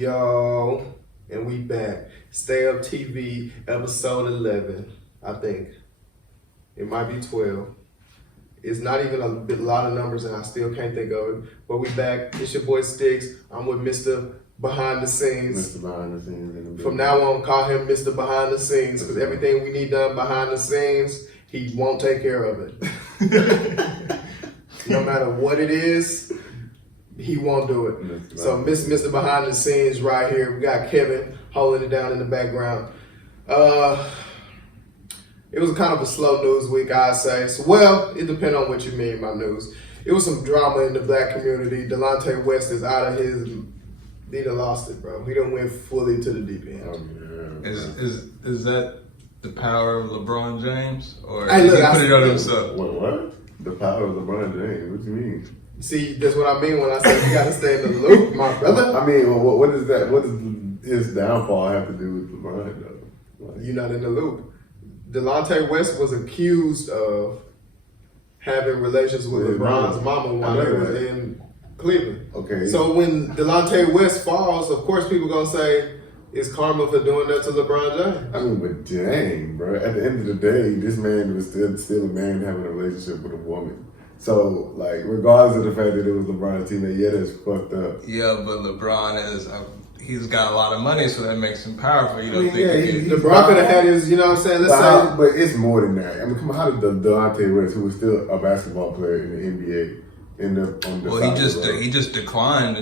Yo, and we back. Stay Up TV, episode 11, I think. It might be 12. It's not even a lot of numbers, and I still can't think of it. But we back. It's your boy Stixx. I'm with Mr. Behind the Scenes. Mr. Behind the Scenes. From now on, call him Mr. Behind the Scenes, because everything we need done behind the scenes, he won't take care of it. No matter what it is, he won't do it. So Mr. Behind the Scenes right here. We got Kevin holding it down in the background. It was kind of a slow news week, I'd say. So, well, it depends on what you mean by news. It was some drama in the black community. Delonte West is out of his. He done lost it, bro. He done went fully to the deep end. Oh, yeah. Is that the power of LeBron James, or Hey, look, did he put it on himself? What? The power of LeBron James? What do you mean? See, that's what I mean when I say you got to stay in the loop, my brother. I mean, what is that? What does his downfall have to do with LeBron, though? Like, You're not in the loop. Delonte West was accused of having relations with LeBron's mama while they was in Cleveland. Okay. So when Delonte West falls, of course people gonna say it's karma for doing that to LeBron James. I mean, but dang, bro. At the end of the day, this man was still a man having a relationship with a woman. So, like, regardless of the fact that it was LeBron's teammate, yeah, that's fucked up. Yeah, but LeBron is he's got a lot of money, so that makes him powerful. You don't think LeBron could have had his, you know what I'm saying? But it's more than that. I mean, come on, how did Delonte West, who was still a basketball player in the NBA, end up on the Well, he just declined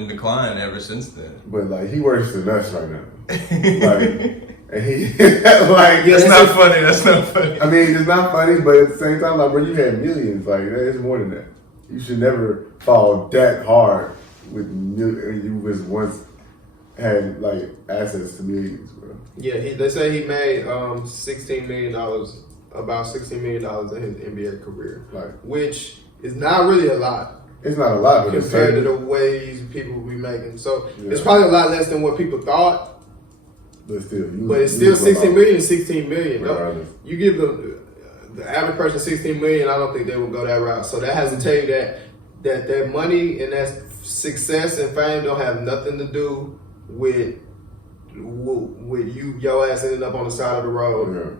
ever since then. But like, he works than us right now. Like, and he like, That's not funny. That's not funny. I mean, it's not funny, but at the same time, like, bro, you had millions. Like, there's more than that. You should never fall that hard with you was once had like access to millions, bro. Yeah, they say he made $16 million, about $16 million in his NBA career, Like, which is not really a lot. it's not a lot, but compared to the ways people be making. So Yeah. it's probably a lot less than what people thought. but still, But it's still 16 million is 16 million. Regardless. You give the average person 16 million, I don't think they will go that route. So that has to tell you that money and that success and fame don't have nothing to do with your ass ending up on the side of the road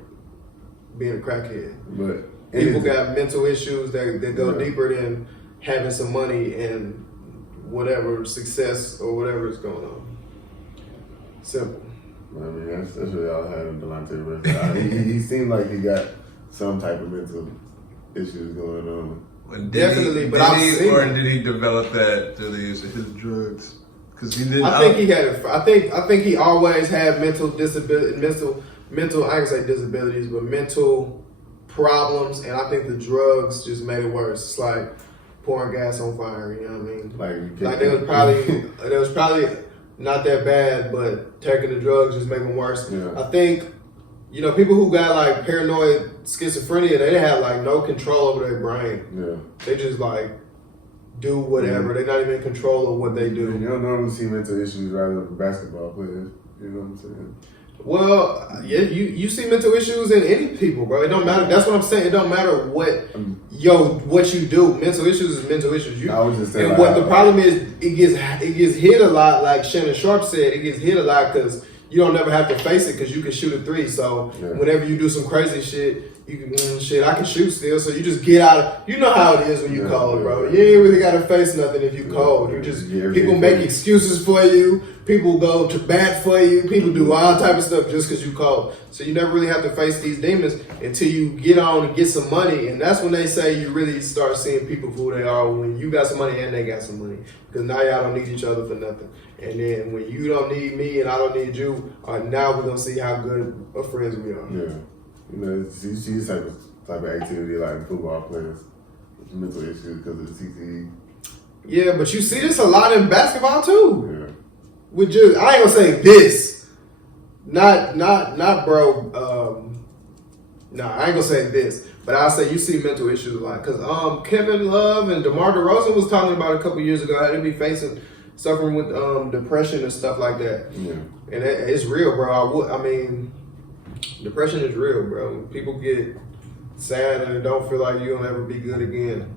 being a crackhead. But People got mental issues that go Yeah. deeper than having some money and whatever success or whatever is going on. Simple. I mean, that's really all I had in Delonte West. he seemed like he got some type of mental issues going on. Definitely, but I've seen it. Did he develop that through the use of his drugs? Because he didn't. I think he had it. I think he always had mental disability, mental. I can say disabilities, but mental problems, and I think the drugs just made it worse. It's like pouring gas on fire. You know what I mean? Like it was probably not that bad, but taking the drugs just make them worse. Yeah. I think, you know, people who got like paranoid schizophrenia, they have like no control over their brain. Yeah. They just like do whatever. They're not even in control of what they do. You don't normally see mental issues rather than basketball players. You know what I'm saying? Well, yeah, you see mental issues in any people, bro. It don't matter. That's what I'm saying. It don't matter what you do. Mental issues is mental issues. I was just saying. And what the problem is, it gets hit a lot. Like Shannon Sharp said, it gets hit a lot because you don't never have to face it because you can shoot a three. So whenever you do some crazy shit, you can I can shoot still. So you just get out. You know how it is when you cold, bro. You ain't really got to face nothing if you cold. You just people make excuses for you. People go to bat for you. People do all type of stuff just because you cold. So you never really have to face these demons until you get on and get some money. And that's when they say you really start seeing people for who they are, when you got some money and they got some money. Because now y'all don't need each other for nothing. And then when you don't need me and I don't need you, now we're going to see how good of friends we are. Yeah. You know, you see this type of activity like football players with mental issues because of the CTE. Yeah, but you see this a lot in basketball too. Yeah. With just, I ain't gonna say this, not bro. Nah, I ain't gonna say this, but I'll say you see mental issues a lot. Cause Kevin Love and DeMar DeRozan was talking about a couple years ago how they be suffering with depression and stuff like that. Yeah. And it's real, bro. I mean, depression is real, bro. People get sad and they don't feel like you're gonna ever be good again.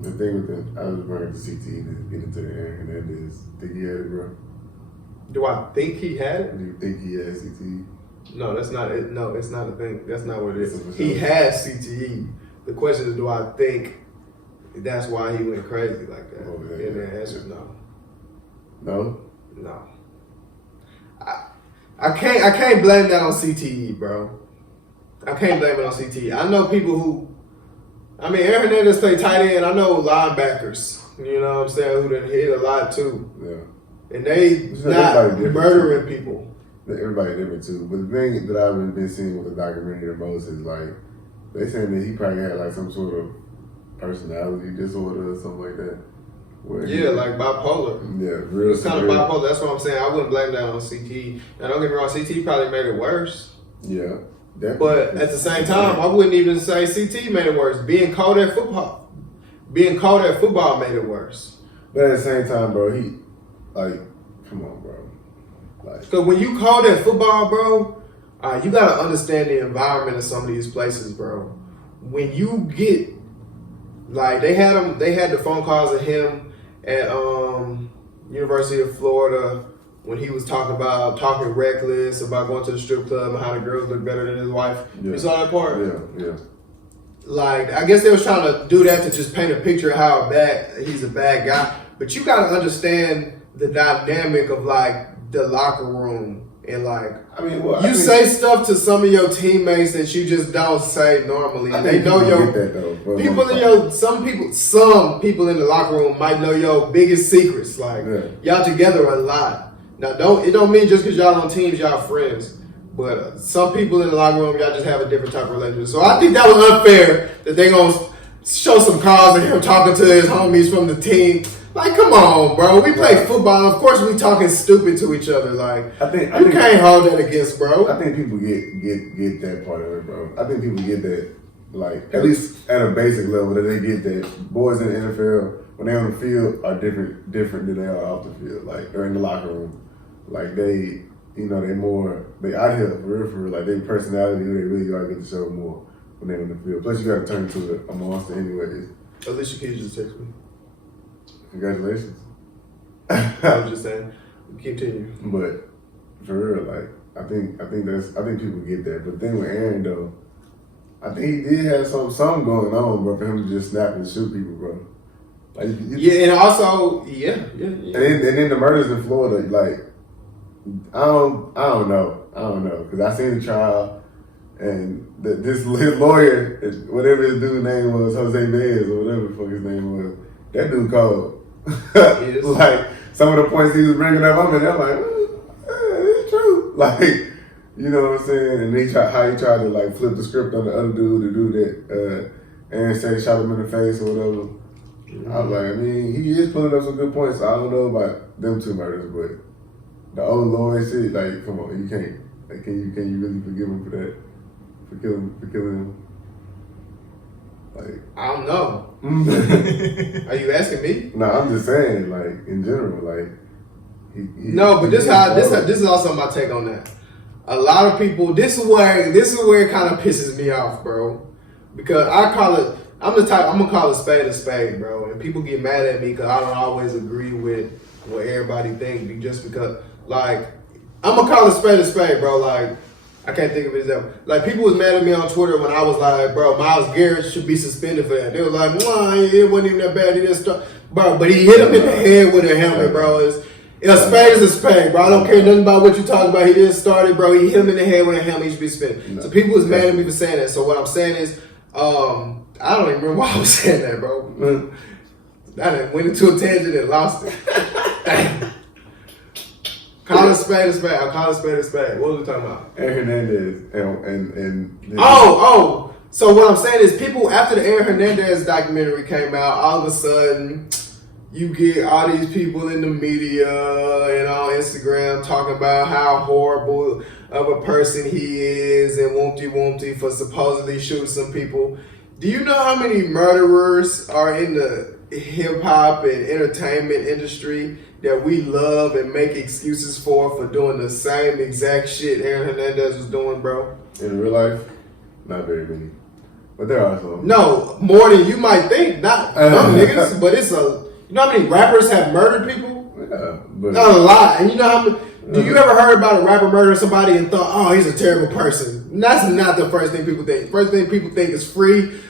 The thing with I was bringing the CTE to get into the air, and that is, think he had it, bro? Do I think he had it? Do you think he had CTE? No, that's not it. No, it's not a thing. That's not what it is. It's He has CTE. The question is, do I think that's why he went crazy like that? Oh, yeah, And the yeah. answer is no. No? No. I can't blame that on CTE, bro. I can't blame it on CTE. I know people who, Aaron Hernandez played tight end. I know linebackers, you know what I'm saying, who done hit a lot too. Yeah. And they not murdering people. Everybody different too. But the thing that I've been seeing with the documentary the most is like, they saying that he probably had like some sort of personality disorder or something like that. Yeah, like bipolar. Yeah, real It's kind of bipolar. That's what I'm saying. I wouldn't blame that on CTE. Now, don't get me wrong, CTE probably made it worse. Yeah, definitely. But at the same time, I wouldn't even say CTE made it worse. Being called at football made it worse. But at the same time, bro, he, like, come on, bro. Like, because when you call that football, bro, you got to understand the environment of some of these places, bro. When you get, like, they had the phone calls of him at University of Florida when he was talking reckless about going to the strip club and how the girls look better than his wife. yeah. You saw that part? Yeah. Like, I guess they was trying to do that to just paint a picture of how he's a bad guy. But you got to understand the dynamic of, like, the locker room. And, like, you say stuff to some of your teammates that you just don't say normally. And they know some people in the locker room might know your biggest secrets. Like, y'all together a lot. Now, it don't mean just because y'all on teams, y'all friends. But some people in the locker room, y'all just have a different type of relationship. So I think that was unfair that they going to show some calls of him talking to his homies from the team. Like, come on, bro. We play football. Of course, we talking stupid to each other. Like, I think can't hold that against, bro. I think people get that part of it, bro. I think people get that, like, at least at a basic level, that they get that boys in the NFL, when they're on the field, are different than they are off the field, like, or in the locker room. Like, they out here for real. Like, their personality, who they really are, get to show more when they're on the field. Plus, you got to turn into a monster anyways. Alicia Keys just text me. Congratulations. I was just saying, continue. But for real, like, I think people get that. But then with Aaron though, I think he did have something going on, bro, for him to just snap and shoot people, bro. Like, and also, yeah. And then the murders in Florida, like, I don't know, because I seen the trial, and his lawyer, whatever his dude's name was, Jose Baez or whatever the fuck his name was, that dude cold. Like, some of the points he was bringing up, I'm like, it's true. Like, you know what I'm saying? And how he tried to, like, flip the script on the other dude, the dude that Aaron said he shot him in the face or whatever. Mm-hmm. I was like, he is pulling up some good points. So I don't know about them two murders, but the old lawyer shit, like, come on, you can't. Like, can you really forgive him for that? For killing him? Like, I don't know. Are you asking me? No, I'm just saying, like, in general, like, this is also my take on that. A lot of people, this is where it kind of pisses me off, bro. Because I'm gonna call a spade, bro. And people get mad at me because I don't always agree with what everybody thinks, just because, like, I'm gonna call a spade, bro. Like, I can't think of his example. Like, people was mad at me on Twitter when I was like, bro, Myles Garrett should be suspended for that. They were like, it wasn't even that bad. He didn't start. Bro, but he hit him in the head with a helmet, bro. A spade is a spade, bro. I don't care nothing about what you talking about. He didn't start it, bro. He hit him in the head with a helmet. He should be suspended. No. So people was mad at me for saying that. So what I'm saying is, I don't even remember why I was saying that, bro. I done went into a tangent and lost it. Damn. Call a spade a spade. I'll call a spade a spade. What was we talking about? Aaron Hernandez and So what I'm saying is, people, after the Aaron Hernandez documentary came out, all of a sudden you get all these people in the media and on Instagram talking about how horrible of a person he is and whoopty for supposedly shooting some people. Do you know how many murderers are in the hip hop and entertainment industry that we love and make excuses for doing the same exact shit Aaron Hernandez was doing, bro? In real life, not very many. But there are some. No, more than you might think. Not some niggas, but you know how many rappers have murdered people? Yeah, but not a lot. And you know how many, Do you ever heard about a rapper murdering somebody and thought, oh, he's a terrible person? That's not the first thing people think. First thing people think is free,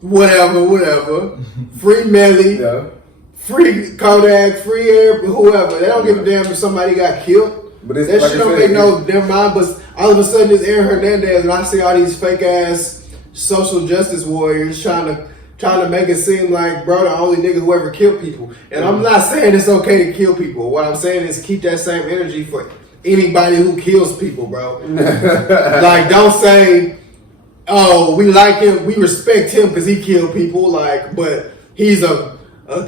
whatever. Free Melly, free Kodak, free Air, whoever. They don't give a damn if somebody got killed. But that shit don't make no damn mind. But all of a sudden, it's Aaron Hernandez, and I see all these fake ass social justice warriors trying to make it seem like, bro, the only nigga who ever killed people. And I'm not saying it's okay to kill people. What I'm saying is keep that same energy for anybody who kills people, bro. Like, don't say, oh, we like him, we respect him because he killed people, like, but he's a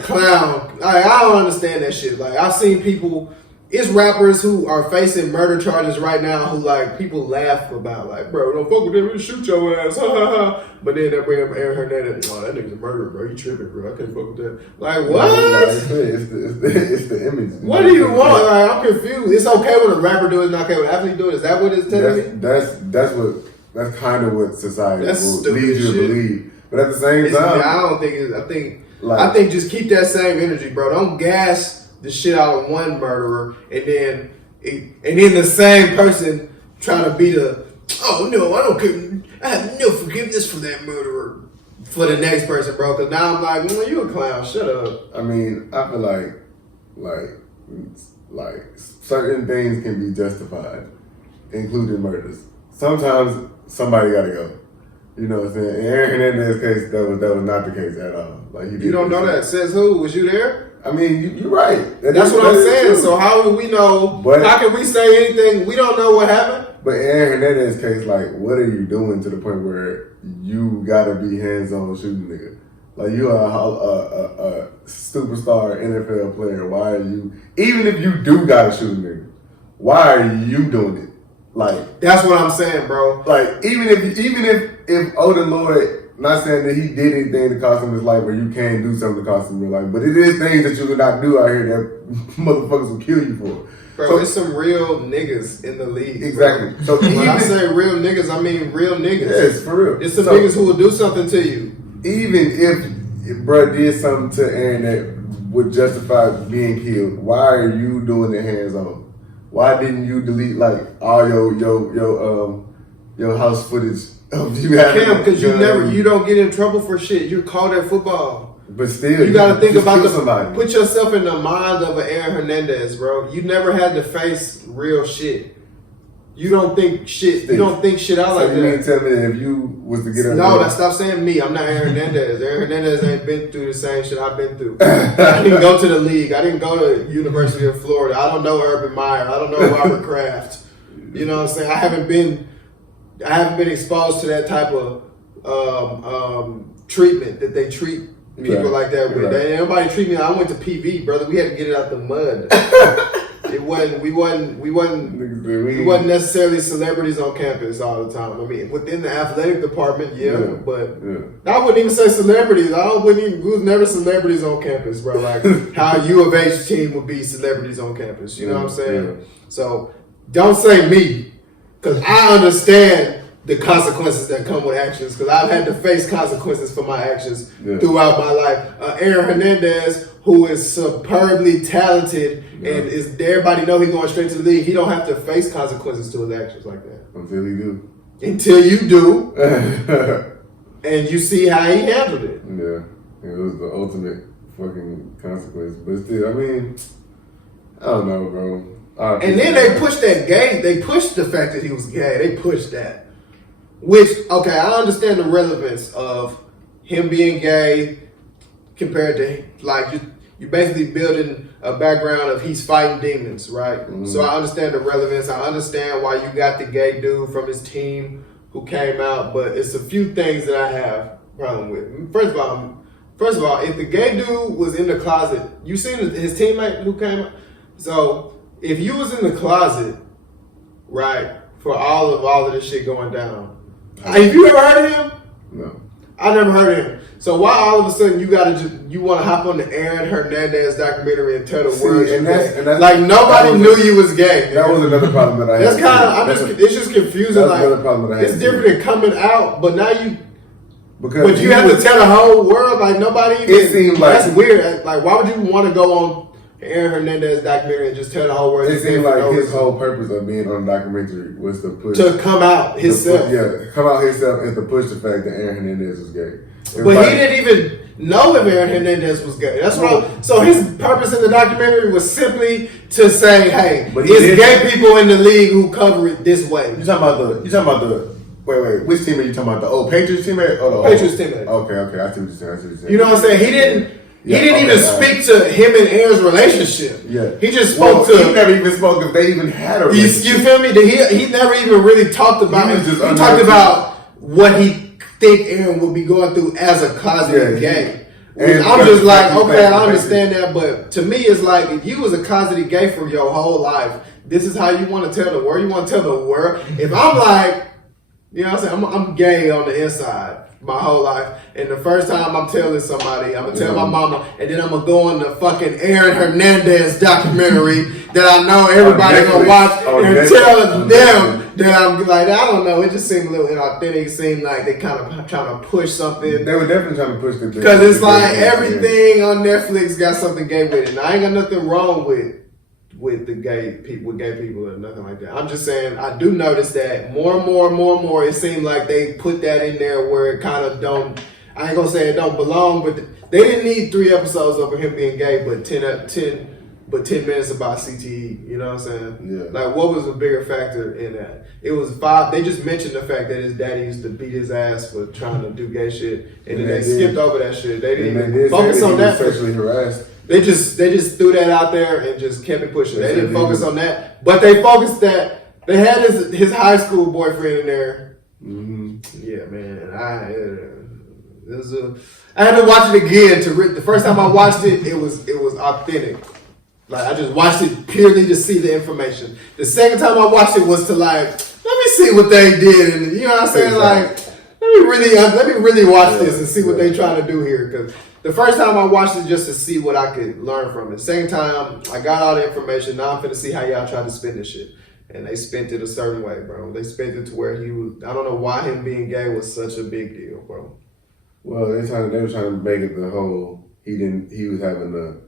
clown. Like, I don't understand that shit. Like, I've seen people, it's rappers who are facing murder charges right now who, like, people laugh about, like, bro, don't fuck with him, he'll shoot your ass, ha ha ha. But then they bring up Aaron Hernandez, oh, that nigga's a murderer, bro, he tripping, bro, I can't fuck with that. Like, what? It's the image. What do you want? Like, I'm confused. It's okay when a rapper do it, it's not okay when an athlete do it. Is that what it's telling me? That's kind of what society will lead you to shit. believe. But at the same time, I don't think it's, I think just keep that same energy, bro. Don't gas the shit out of one murderer and then the same person trying to be the, oh no, I have no forgiveness for that murderer for the next person, bro. Because now I'm like, you a clown, shut up. I mean, I feel like certain things can be justified, including murders. Sometimes somebody gotta go. You know what I'm saying? In Aaron Hernandez's case, that was not the case at all. Like, you don't know that. Says who? Was you there? I mean, you're right. That's what I'm saying. So how do we know? How can we say anything? We don't know what happened. But in Aaron Hernandez's case, like, what are you doing to the point where you gotta be hands-on shooting nigga? Like, you are a superstar NFL player. Why are you? Even if you do gotta shoot a nigga, why are you doing it? Like, that's what I'm saying, bro. Like, even if Odin Lloyd, not saying that he did anything to cost him his life, or you can do something to cost him your life, but it is things that you could not do out here that motherfuckers will kill you for. Bro, so, there's some real niggas in the league. Exactly. Bro. So when I say real niggas, I mean real niggas. Yes, for real. It's some niggas who will do something to you. Even if bro did something to Aaron that would justify being killed, why are you doing it hands on? Why didn't you delete like all your house footage of you having? Cam, because you don't get in trouble for shit. You're called at football. But still, you gotta think about somebody. Put yourself in the mind of an Aaron Hernandez, bro. You never had to face real shit. You don't think shit. You don't think shit out like that. You mean tell me that if you was to get up? No, stop saying me. I'm not Aaron Hernandez. Aaron Hernandez ain't been through the same shit I've been through. I didn't go to the league. I didn't go to University of Florida. I don't know Urban Meyer. I don't know Robert Kraft. You know what I'm saying? I haven't been exposed to that type of treatment that they treat people like that with. Right. Nobody treat me. I went to PV, brother. We had to get it out the mud. We wasn't necessarily celebrities on campus all the time. I mean, within the athletic department, but I wouldn't even say celebrities. We was never celebrities on campus, bro. Like how U of H team would be celebrities on campus. You know what I'm saying? Yeah. So don't say me, because I understand the consequences that come with actions, because I've had to face consequences for my actions throughout my life. Aaron Hernandez, who is superbly talented and is everybody know he's going straight to the league, he don't have to face consequences to his actions like that. Until he do. Until you do. And you see how he handled it. Yeah. It was the ultimate fucking consequence. But still, I mean, I don't know, bro. And then they pushed that gay. They pushed the fact that he was gay. They pushed that. Which, okay, I understand the relevance of him being gay compared to, like, you're basically building a background of he's fighting demons, right? Mm-hmm. So I understand the relevance. I understand why you got the gay dude from his team who came out, but it's a few things that I have problem with. First of all, if the gay dude was in the closet, you seen his teammate who came out? So if you was in the closet, right, for all of this shit going down, have you ever heard of him? No. I never heard of him. So why all of a sudden you want to hop on the Aaron Hernandez documentary and tell the world you're gay? Like nobody knew you was gay. That was another problem that I had. That's kind of it's just confusing. That's like another problem that I had. It's different than coming out, but now you. Because but you have to tell the whole world, like nobody even. It seemed like that's weird. Like why would you want to go on Aaron Hernandez documentary and just tell the whole world. It seemed like his whole purpose of being on the documentary was to push to come out himself. Come out himself and to push the fact that Aaron Hernandez was gay. But he didn't even know if Aaron Hernandez was gay. That's what. So his purpose in the documentary was simply to say, "Hey, it's gay people in the league who cover it this way." You talking about the. Wait. Which team are you talking about? The old Patriots teammate or the Patriots teammate? Okay. I see what you're saying. You know what I'm saying? He didn't even speak to him and Aaron's relationship. Yeah. He just spoke to. He never even spoke if they even had a relationship. You feel me? He never even really talked about it. He talked about what he think Aaron would be going through as a closeted gay. And I'm just like, okay, I understand that, but to me, it's like if you was a closeted gay for your whole life, this is how you want to tell the world. You want to tell the world. If I'm like, you know what I'm saying? I'm gay on the inside my whole life. And the first time I'm telling somebody, I'm going to tell my mama, and then I'm going to go on the fucking Aaron Hernandez documentary that I know everybody going to watch and tell them that I'm like, I don't know. It just seemed a little inauthentic. It seemed like they kind of trying to push something. They were definitely trying to push the because it's like everything on Netflix got something gay with it. And I ain't got nothing wrong with the gay people or nothing like that. I'm just saying I do notice that more and more it seems like they put that in there where it kind of don't, I ain't gonna say it don't belong, but they didn't need 3 episodes over him being gay, but 10 minutes about CTE, you know what I'm saying? Yeah. Like what was the bigger factor in that? It was 5, they just mentioned the fact that his daddy used to beat his ass for trying to do gay shit, and then they skipped over that shit. They didn't even focus on that. Sexually harassed. They just threw that out there and just kept it pushing. They didn't focus on that, but they focused that they had his high school boyfriend in there. Mm-hmm. Yeah, man. I had to watch it again the first time I watched it, it was authentic. Like I just watched it purely to see the information. The second time I watched it was to like, let me see what they did, and you know what I'm saying? Like, let me really watch this and see what they trying to do here, because. The first time I watched it just to see what I could learn from it. Second time, I got all the information. Now I'm finna see how y'all try to spin this shit. And they spent it a certain way, bro. They spent it to where he was, I don't know why him being gay was such a big deal, bro. Well, they were trying to make it the whole, he was having an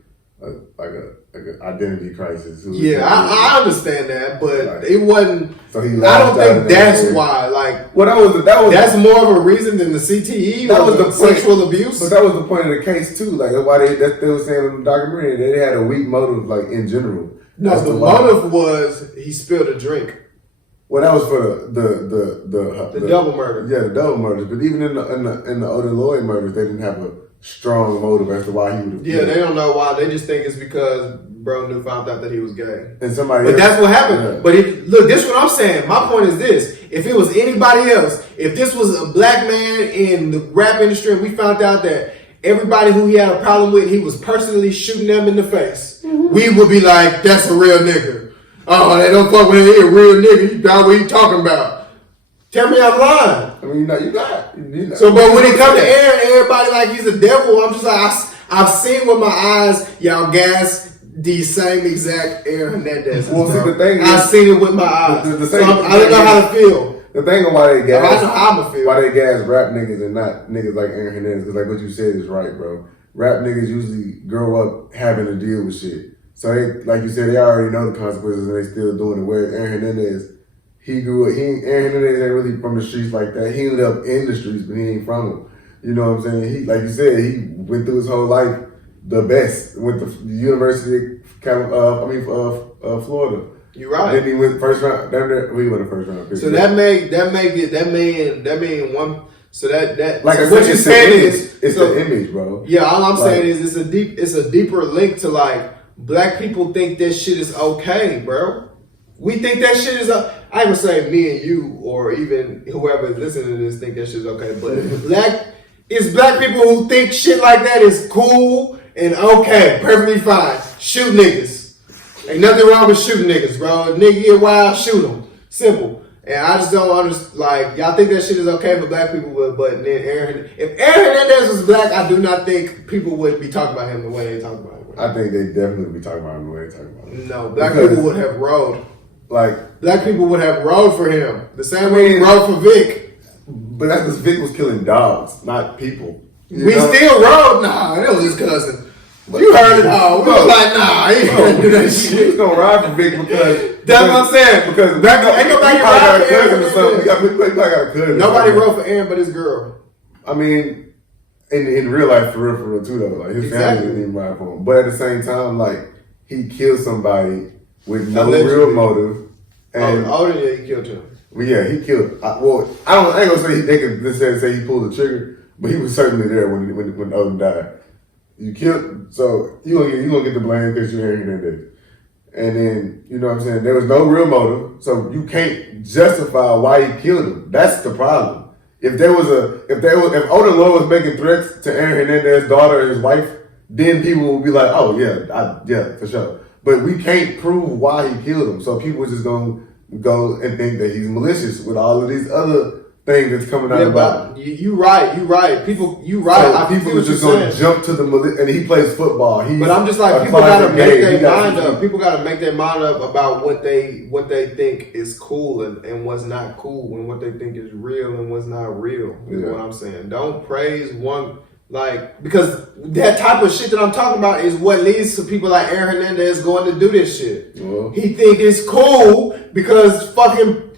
identity crisis. I understand that, but like, it wasn't. So he I don't think that's why. Like, well, that's more of a reason than the CTE. That was the sexual abuse. But that was the point of the case too. Like, why they were saying in the documentary they had a weak motive, like in general. No, the motive was he spilled a drink. Well, that was for the double murder. Yeah, the double murders. But even in the Odin Lloyd murders, they didn't have a strong motive as to why he would have. Yeah, they don't know why. They just think it's because bro found out that he was gay. And somebody. But that's what happened. Yeah. But look, this is what I'm saying. My point is this: if it was anybody else, if this was a black man in the rap industry, and we found out that everybody who he had a problem with, he was personally shooting them in the face, we would be like, "That's a real nigga." Oh, they don't fuck with him. He a real nigga. You got what he talking about. Tell me I'm lying. I mean, you got. So, but when it comes to Aaron, everybody like he's a devil. I'm just like, I've seen with my eyes, y'all gas the same exact Aaron Hernandez. Well, see, the thing is, I've seen it with my eyes. I don't know how to feel. The thing of why they gas, I know how I'm gonna feel. Why they gas rap niggas and not niggas like Aaron Hernandez? Because like what you said is right, bro. Rap niggas usually grow up having to deal with shit. So they, like you said, they already know the consequences and they still doing it. Whereas Aaron Hernandez, Aaron Hernandez ain't really from the streets like that. He ended up in the streets, but he ain't from them. You know what I'm saying? He, like you said, he went through his whole life the best. Went to the University of Florida. You're right. Then he went first round. He went the first round. So that made one. So that like so I what said, you're saying is it's the image, bro. Yeah, all I'm saying is it's a deeper link to like black people think that shit is okay, bro. We think that shit is I ain't gonna say me and you or even whoever is listening to this think that shit is okay, but it's black people who think shit like that is cool and okay, perfectly fine. Shoot niggas. Ain't nothing wrong with shooting niggas, bro. If nigga get wild, shoot them. Simple. And I just don't understand, like, y'all think that shit is okay for black people, but then if Aaron Hernandez was black, I do not think people would be talking about him the way they talk about him. I think they definitely would be talking about him the way they talk about him. No, black people would have rode. Like, black people would have rode for him. The same way he rode for Vic. But that's because Vic was killing dogs, not people. We still rode? Nah, that was his cousin. You heard it all. We was like, nah, he ain't gonna do that We shit. was gonna ride for Vic because That's what I'm saying. Because ain't nobody got a ride for cousin or Aaron. something. We probably got a cousin. Nobody wrote for Aaron but his girl. I mean, in real life, for real too though. Like his family didn't even ride for him. But at the same time, like he killed somebody with no real motive. And he killed him. Well, yeah, he killed. I ain't gonna say they could necessarily say he pulled the trigger, but he was certainly there when Odin died. You killed, so you gonna get the blame because you Aaron Hernandez. And then, you know what I'm saying, there was no real motive, so you can't justify why he killed him. That's the problem. If Odin Lloyd was making threats to Aaron Hernandez's daughter and his wife, then people would be like, oh yeah, for sure. But we can't prove why he killed him, so people are just gonna go and think that he's malicious with all of these other thing that's coming out about it. You right. People, you right. So people are just going to jump to the and he plays football. But I'm just like, people got to make their mind up. People got to make their mind up about what they think is cool and what's not cool, and what they think is real and what's not real. Is what I'm saying. Don't praise one. Like, because that type of shit that I'm talking about is what leads to people like Aaron Hernandez going to do this shit. Well, he think it's cool because fucking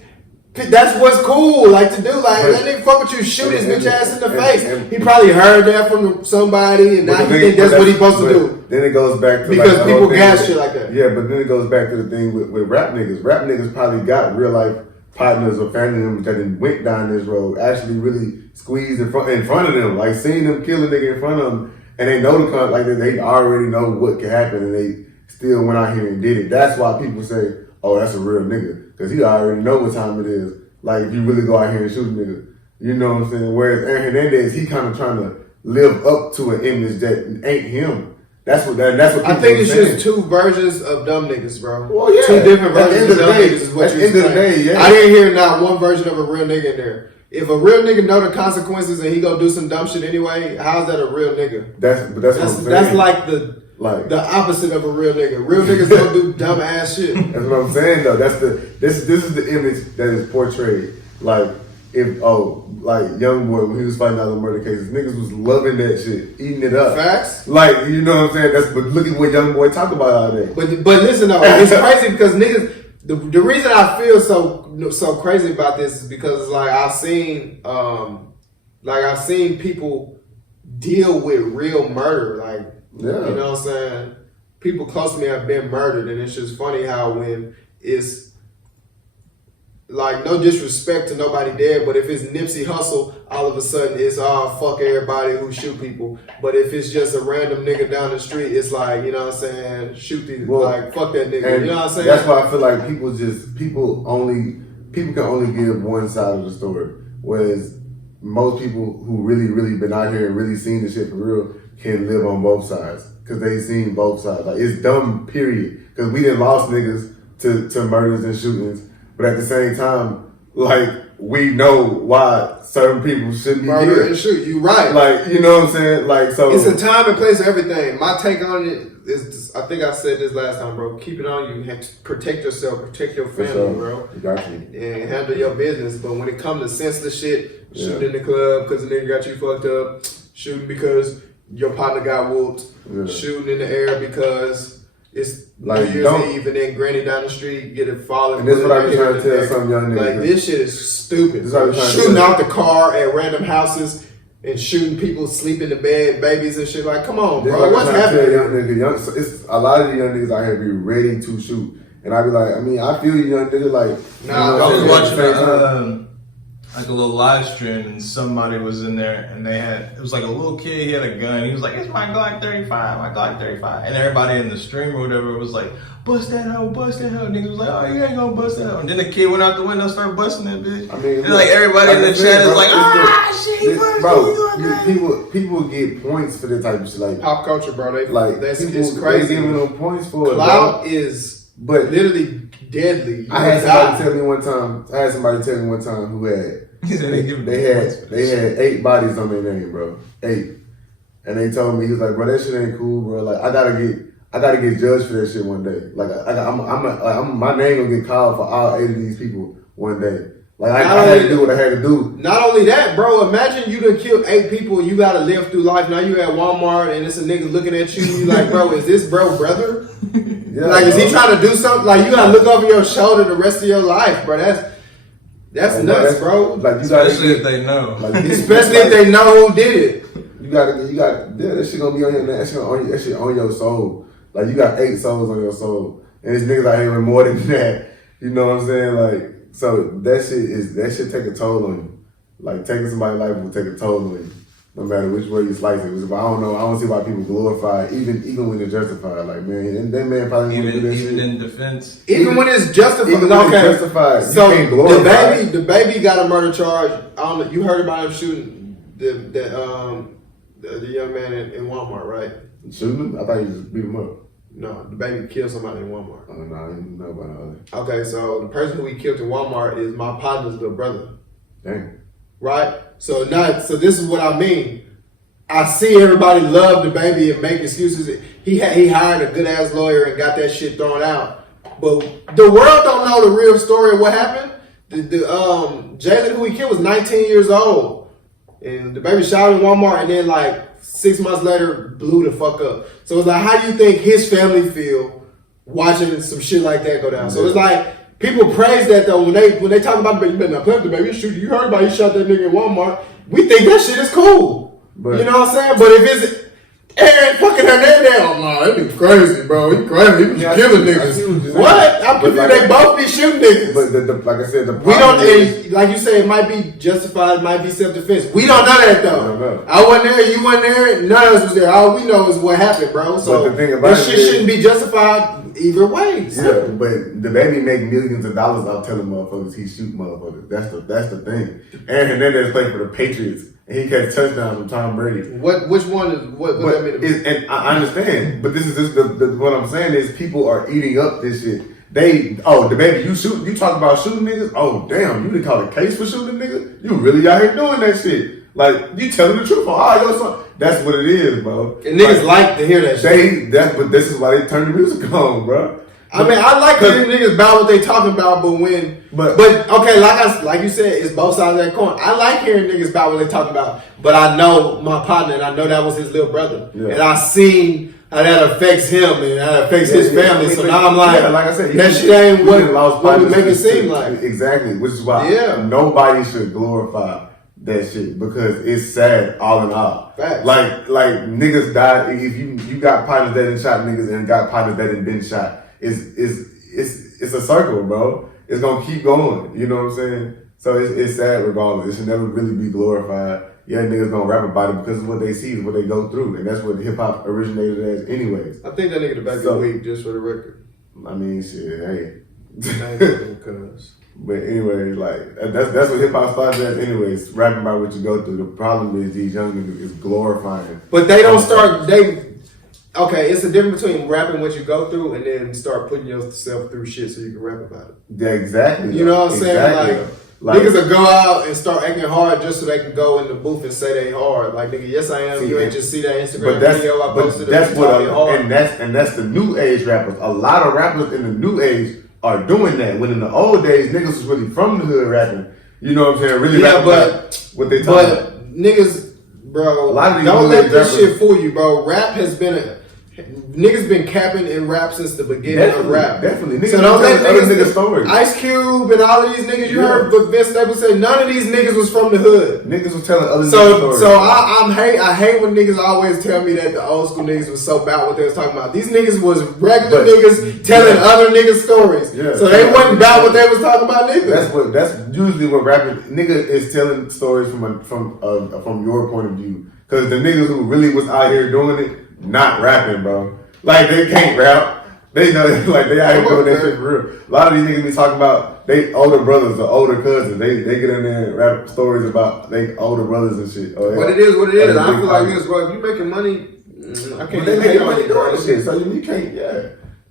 that's what's cool, like to do. Like, that nigga fuck with you, shoot his bitch ass in the face. He probably heard that from somebody, and now he think that's what he's supposed to do. Then it goes back to because like, people gas shit like that. Yeah, but then it goes back to the thing with rap niggas. Rap niggas probably got real life partners or family members that went down this road, actually really squeezed in front of them, like seeing them kill a nigga in front of them, and they know the like they already know what could happen, and they still went out here and did it. That's why people say, "Oh, that's a real nigga," because he already know what time it is. Like if you really go out here and shoot a nigga, you know what I'm saying. Whereas Aaron Hernandez, he kind of trying to live up to an image that ain't him. That's what I think it's just two versions of dumb niggas, bro. Well, yeah. Two different versions of dumb niggas is what you're saying. At the end of the day, yeah. I didn't hear not one version of a real nigga in there. If a real nigga know the consequences and he go do some dumb shit anyway, how's that a real nigga? That's what I'm saying. That's like the opposite of a real nigga. Real niggas don't do dumb ass shit. That's what I'm saying though. This is the image that is portrayed. Like like Young Boy when he was fighting all the murder cases, niggas was loving that shit, eating it up. Facts. Like, you know what I'm saying? But look at what Young Boy talk about all day. But listen though, it's crazy because niggas. The reason I feel so crazy about this is because like I've seen people deal with real murder, like you know what I'm saying. People close to me have been murdered, and it's just funny how when it's like no disrespect to nobody dead, but if it's Nipsey Hussle, all of a sudden it's fuck everybody who shoot people. But if it's just a random nigga down the street, it's like, you know what I'm saying, shoot these like fuck that nigga. You know what I'm saying? That's why I feel like people can only give one side of the story. Whereas most people who really been out here and really seen the shit for real can live on both sides. Cause they seen both sides. Like it's dumb, period. Cause we done lost niggas to murders and shootings. But at the same time, like, we know why certain people shouldn't be murder here. And shoot. You right. Like, you know what I'm saying? Like, so it's a time and place for everything. My take on it is, I think I said this last time, bro. Keep it on you. You have to protect yourself, protect your family, bro. You got you. And handle your business. But when it comes to senseless shit, shooting in the club because the nigga got you fucked up, shooting because your partner got whooped, shooting in the air because it's like New Year's Eve and then granny down the street get it falling. And this is what I be trying to tell some young niggas. Like this shit is stupid. Shooting out the car at random houses and shooting people sleep in the bed, babies and shit. Like, come on, bro. What's happening? It's a lot of the young niggas out here be ready to shoot. And I be like, I mean, I feel you young nigga like. Nah, I was watching like a little live stream and somebody was in there and it was like a little kid, he had a gun. He was like, it's my Glock 35, my Glock 35. And everybody in the stream or whatever was like, bust that hoe, bust that hoe. Niggas was like, oh, you ain't gonna bust that hoe. And then the kid went out the window and started busting that bitch. I mean, and like everybody in the chat is like, shit, people get points for this type of shit. Like pop culture, bro. It's crazy. They giving them points for it. Clout is literally deadly. I had somebody tell me one time who had they had 8 bodies on their name, bro. 8. And they told me, he was like, bro, that shit ain't cool, bro. Like I gotta get judged for that shit one day. Like my name gonna get called for all 8 of these people one day. Like I had to do what I had to do. Not only that, bro. Imagine you done killed 8 people and you gotta live through life. Now you at Walmart and it's a nigga looking at you. You like, bro, is this bro brother? Yeah, like, is he trying to do something? Like, you gotta look over your shoulder the rest of your life, bro. That's nuts, bro. Like, especially if they know. Like, especially if they know who did it. You got. Yeah, that shit gonna be on your. That shit on your soul. Like, you got 8 souls on your soul, and there's niggas out here with more than that. You know what I'm saying? Like, so that shit take a toll on you. Like, taking somebody's life will take a toll on you, no matter which way you slice it. I don't know. I don't see why people glorify even when it's justified. Like, man, and that man probably even do that even shit. in defense. Even when it's justified. Even when it's justified, So you can't glorify the baby got a murder charge. I don't know. You heard about him shooting the young man in Walmart, right? Shooting him? I thought you just beat him up. No, the baby killed somebody in Walmart. Oh, no, I didn't know about that. Okay, so the person who he killed in Walmart is my partner's little brother. Dang. Right? So this is what I mean. I see everybody love the baby and make excuses. He hired a good ass lawyer and got that shit thrown out. But the world don't know the real story of what happened. Jalen who he killed was 19 years old. And the baby shot in Walmart and then like 6 months later blew the fuck up. So it's like, how do you think his family feel watching some shit like that go down? So it's like, people praise that though when they talk about the baby. You better not play with the baby. You heard about he shot that nigga in Walmart. We think that shit is cool. But, you know what I'm saying? But if it's Aaron fucking Hernandez, oh no, that nigga crazy, bro. He crazy. He was killing niggas. What? I'm confused. They both be shooting niggas. But like I said, we don't. Like you say, it might be justified. It might be self-defense. We don't know that though. I don't know. I wasn't there. You wasn't there. None of us was there. All we know is what happened, bro. So but the thing about this shit shouldn't be justified either way. Yeah, but the baby make millions of dollars out telling motherfuckers he shoot motherfuckers. That's the thing. Aaron Hernandez played for the Patriots. And he catch touchdowns from Tom Brady. Which one is what that mean? And I understand, but this is just what I'm saying is people are eating up this shit. The baby you talk about shooting niggas. Oh damn, you didn't call a case for shooting a nigga. You really out here doing that shit. Like you telling the truth on your son. That's what it is, bro. And niggas like to hear that shit. But this is why they turn the music on, bro. I mean, I like hearing niggas about what they talking about, but okay, like you said, it's both sides of that coin. I like hearing niggas about what they talking about, but I know my partner, and I know that was his little brother, and I seen how that affects him and how that affects his family. So now I'm like, like I said, that shit ain't what we make it seem like. Exactly, which is why nobody should glorify that shit because it's sad all in all. Facts. Like niggas die. If you got partners that done shot niggas and got partners that done been shot. It's a circle, bro. It's gonna keep going. You know what I'm saying? So it's sad regardless. It should never really be glorified. Yeah, niggas gonna rap about it because of what they see, is what they go through, and that's what hip hop originated as, anyways. I think that nigga the back of the week, just for the record. I mean, shit, hey. Because. But anyway, like that's what hip hop started as, anyways. Rapping about what you go through. The problem is these young niggas is glorifying. But they don't start. Okay, it's a difference between rapping what you go through and then start putting yourself through shit so you can rap about it. Yeah, exactly. You know what I'm saying? Like niggas will go out and start acting hard just so they can go in the booth and say they hard. Like, nigga, yes I am. You ain't just see that Instagram video I posted. And that's the new age rappers. A lot of rappers in the new age are doing that. When in the old days, niggas was really from the hood rapping. You know what I'm saying? Really rapping about what they talking about. But niggas, bro, a lot of these don't let this shit fool you, bro. Rap has been niggas been capping in rap since the beginning of rap. Definitely. Niggas so don't let niggas stories. Ice Cube and all of these niggas, you heard Vince Staples say none of these niggas was from the hood. Niggas was telling other niggas stories. So I hate when niggas always tell me that the old school niggas was so bad what they was talking about. These niggas was regular niggas telling other niggas stories. Yeah. So they wasn't about what they was talking about niggas. That's usually what rapping nigga is telling stories from your point of view. Cause the niggas who really was out here doing it, not rapping, bro. Like they can't rap. They know like they out here doing that shit for real. A lot of these niggas be talking about they older brothers or older cousins. They get in there and rap stories about they older brothers and shit. But it is what it is. I feel like this, bro. If you making money, I can't. They making money doing this shit, so you can't. Yeah,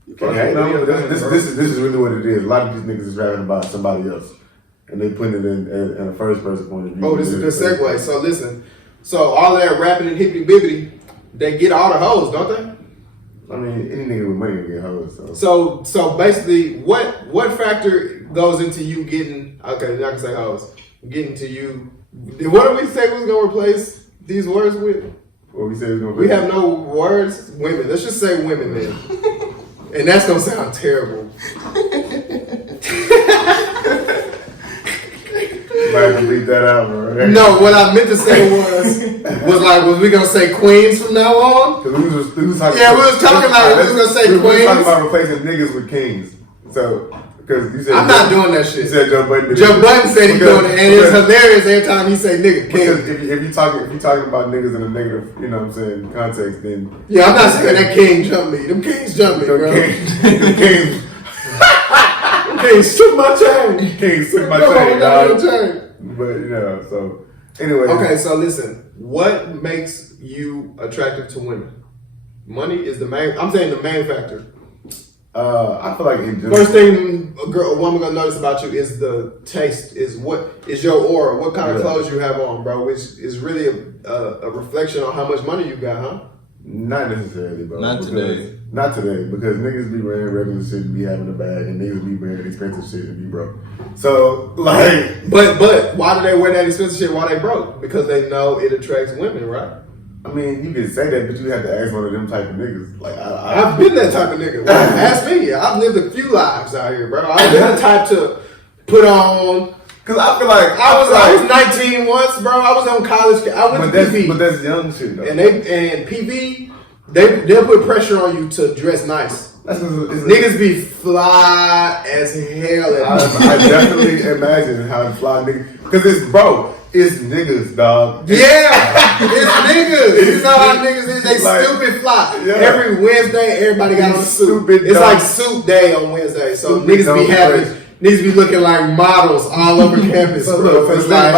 you can't hate on it. This is really what it is. A lot of these niggas is rapping about somebody else, and they putting it in a first person point of view. Oh, this is a good segue. So listen. So all that rapping and hippity bibbity, they get all the hoes, don't they? I mean, any nigga with money will get hoes. So basically, what factor goes into you getting, okay, not gonna say hoes, getting to you. What do we say we was gonna replace these words with? What we say was gonna We have no words. Women. Let's just say women then. And that's gonna sound terrible. Might bleep that out, bro. No, what I meant to say was we gonna say queens from now on? Because we was talking. Yeah, we was talking like we was gonna say we queens. was talking about replacing niggas with kings. So, because you said I'm not doing that shit. You said Joe Budden. Joe Budden said he's doing it, and it's hilarious every time he say nigga king. Because if you talking about niggas in a negative, you know what I'm saying, context, then yeah, I'm not saying that king jump me. Them kings jump me, bro. Them kings. Kings took my chain. Kings took my chain, dog. But so anyway. Okay, so listen. What makes you attractive to women? Money is the main. I'm saying the main factor. I feel like in general, First thing a woman gonna notice about you is the taste. Is what is your aura? What kind of clothes you have on, bro? Which is really a reflection on how much money you got, huh? Not necessarily, bro. Not today. Not today, because niggas be wearing regular shit and be having a bag, and niggas be wearing expensive shit and be broke. So, like... But why do they wear that expensive shit while they broke? Because they know it attracts women, right? I mean, you can say that, but you have to ask one of them type of niggas. Like, I've been that type of nigga. Well, ask me. I've lived a few lives out here, bro. I've been the type to put on... Because I feel like... I was 19 once, bro. I was on college. I went to PV. But that's young shit, though. And PV... They'll put pressure on you to dress nice. Niggas be fly as hell. I definitely imagine how fly niggas, because it's niggas, dog. Yeah, it's niggas. You know how niggas is? They like, stupid fly. Yeah. Every Wednesday, everybody got on a suit. It's like suit day on Wednesday, so niggas be looking like models all over campus. So bro. It's like,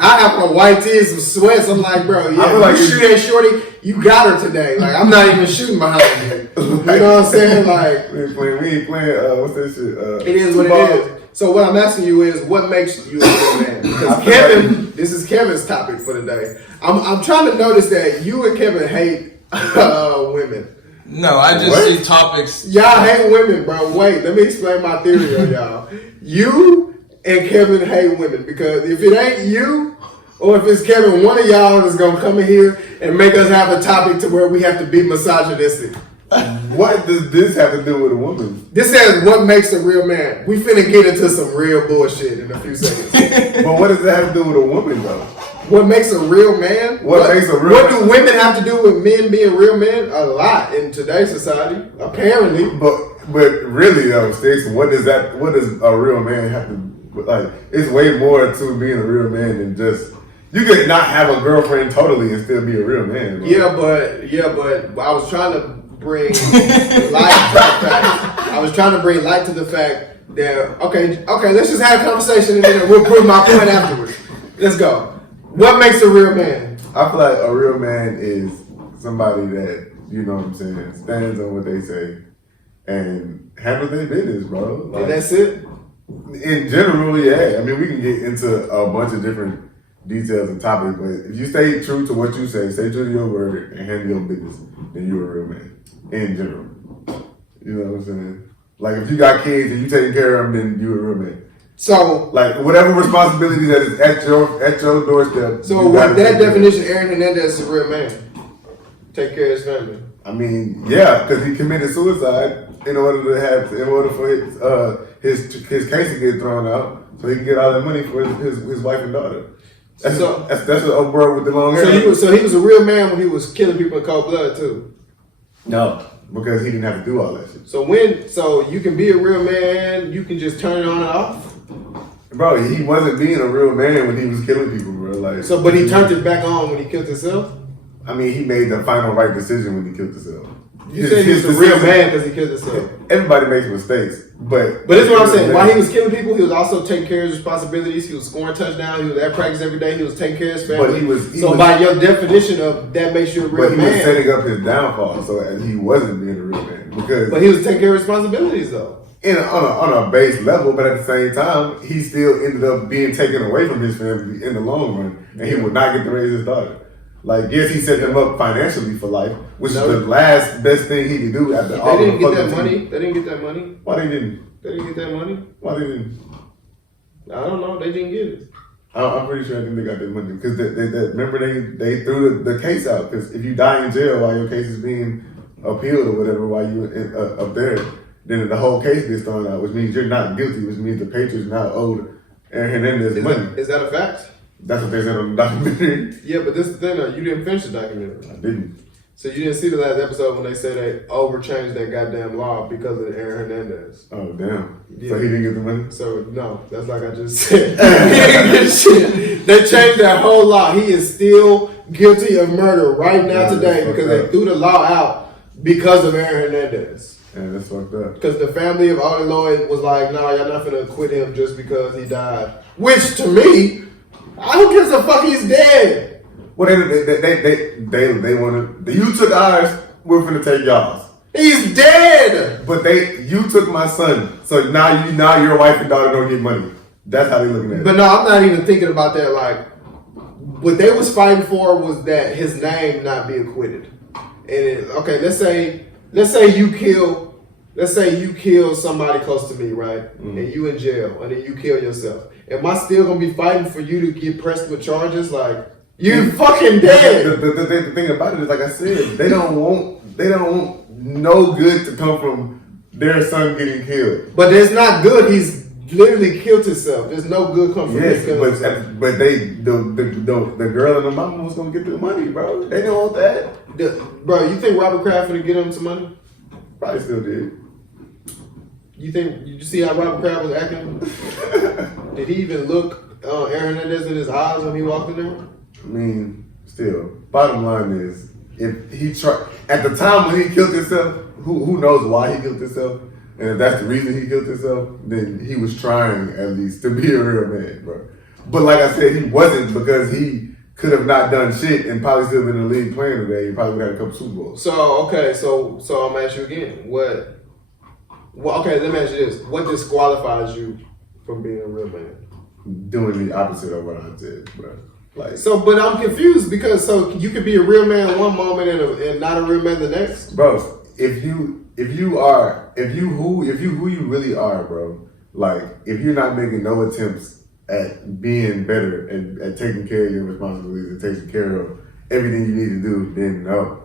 I have a white tee and some sweats. I'm like, bro, yeah, I feel like you shoot at shorty, you got her today. Like, I'm not even shooting behind you. You know what I'm saying? Like, we ain't playing, what's that shit? It is what it is. So what I'm asking you is, what makes you a good man? Because Kevin, this is Kevin's topic for the day. I'm trying to notice that you and Kevin hate women. No, I just see topics. Y'all hate women, bro. Wait, let me explain my theory on y'all. You and Kevin hate women, because if it ain't you, or if it's Kevin, one of y'all is gonna come in here and make us have a topic to where we have to be misogynistic. What does this have to do with a woman? This says what makes a real man. We finna get into some real bullshit in a few seconds. But what does that have to do with a woman, though? What makes a real man? What makes a real What do women have to do with men being real men? A lot in today's society, apparently. But really though, Stixx, what does a real man have to, like, it's way more to being a real man than just, you could not have a girlfriend totally and still be a real man, bro. Yeah, but I was trying to bring light to the fact. I was trying to bring light to the fact that okay, let's just have a conversation and then we'll prove my point afterwards. Let's go. What makes a real man? I feel like a real man is somebody that, you know what I'm saying, stands on what they say and handles their business, bro. Like, and that's it? In general, yeah. I mean, we can get into a bunch of different details and topics, but if you stay true to what you say, stay true to your word, and handle your business, then you're a real man. In general. You know what I'm saying? Like, if you got kids and you taking care of them, then you're a real man. So, like, whatever responsibility that is at your doorstep. So, with that definition, Aaron Hernandez is a real man. Take care of his family. I mean, yeah, because he committed suicide in order for his case to get thrown out, so he can get all that money for his wife and daughter. That's a bro with the long hair. So he was a real man when he was killing people in cold blood too. No, because he didn't have to do all that shit. So you can be a real man, you can just turn it on and off. Bro, he wasn't being a real man when he was killing people, bro. Like, so, but he turned it back on when he killed himself. I mean, he made the final right decision when he killed himself. You said he was a real man because he killed himself. Everybody makes mistakes, but this is what I'm saying. While he was killing people, he was also taking care of his responsibilities. He was scoring touchdowns. He was at practice every day. He was taking care of his family. But by your definition of that makes you a real man. But he was setting up his downfall, so he wasn't being a real man But he was taking care of responsibilities though. On a base level, but at the same time, he still ended up being taken away from his family in the long run, and he would not get to raise his daughter. Like, yes, he set them up financially for life, which is the last best thing he could do after all the They didn't get that money. They didn't get that money. Why they didn't? They didn't get that money. Why they didn't? I don't know. They didn't get it. I'm pretty sure I think they got their money because remember they threw the case out because if you die in jail while your case is being appealed or whatever while you up there, then the whole case gets thrown out, which means you're not guilty, which means the Patriots now owed Aaron Hernandez money. Is that a fact? That's what they said on the documentary. Yeah, but this is the thing, you didn't finish the documentary. I didn't. So you didn't see the last episode when they said they overchanged that goddamn law because of Aaron Hernandez. Oh, damn. Yeah. So he didn't get the money? So, no, that's like I just said. He didn't get shit. They changed that whole law. He is still guilty of murder right now today because they threw the law out because of Aaron Hernandez. Yeah, that's fucked up. Because the family of Artie Lloyd was like, nah, y'all not finna acquit him just because he died. Which, to me, I don't give a fuck, he's dead. Well, they wanted. You took ours. We're finna take y'all's. He's dead. But you took my son. So now your wife and daughter don't get money. That's how they looking at it. But no, I'm not even thinking about that. Like, what they was fighting for was that his name not be acquitted. And let's say you kill somebody close to me, right? Mm-hmm. And you in jail, and then you kill yourself. Am I still gonna be fighting for you to get pressed with charges? Like, you fucking dead. The thing about it is, like I said, they don't want no good to come from their son getting killed. But it's not good. He's literally killed himself. There's no good come from his killing himself. But the girl and the mama was gonna get the money, bro. They didn't want that. Bro, you think Robert Kraft would get him some money? Probably still did. Did you see how Robert Kraft was acting? Did he even look Aaron Hernandez in his eyes when he walked in there? I mean, still, bottom line is, if he tried, at the time when he killed himself, who knows why he killed himself, and if that's the reason he killed himself, then he was trying at least to be a real man, bro. But like I said, he wasn't, because he could have not done shit and probably still been in the league playing today. He probably would have had a couple Super Bowls. So, okay, so I'm gonna ask you again, okay, let me ask you this. What disqualifies you from being a real man? Doing the opposite of what I said, bro. But I'm confused because you could be a real man one moment and not a real man the next. Bro, if you who you really are, bro, like if you're not making no attempts at being better and at taking care of your responsibilities and taking care of everything you need to do, then no.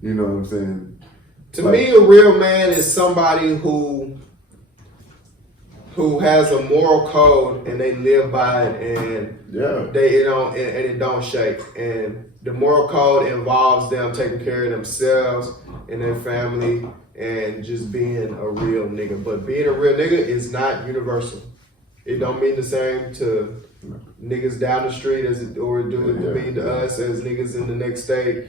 You know what I'm saying? To me, a real man is somebody who has a moral code and they live by it, and it don't shake. And the moral code involves them taking care of themselves and their family and just being a real nigga. But being a real nigga is not universal. It don't mean the same to niggas down the street as it mean to us as niggas in the next state,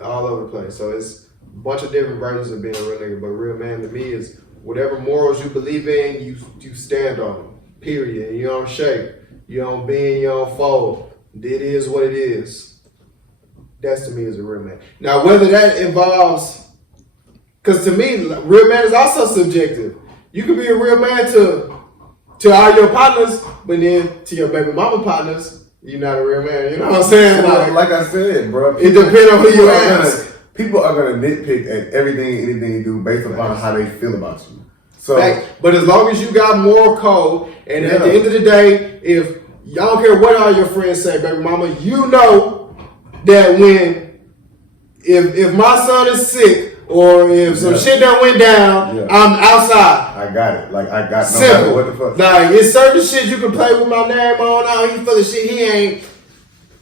all over the place. So it's a bunch of different versions of being a real nigga. But a real man to me is whatever morals you believe in, you stand on them. Period. You don't shake. You don't bend. You don't fold. It is what it is. That's to me is a real man. Now, whether that involves, because to me, real man is also subjective. You can be a real man to all your partners, but then to your baby mama partners, you're not a real man. You know what I'm saying? Like I said, bro. It depends on who you ask. People are gonna nitpick at everything and anything you do based upon how they feel about you. So, but as long as you got moral code, and at the end of the day, if y'all don't care what all your friends say, baby mama, you know that if my son is sick or if some shit that went down, I'm outside. I got it. Like I got simple. No matter what the fuck. Like it's certain shit you can play with my name on. Oh, he full of shit. He ain't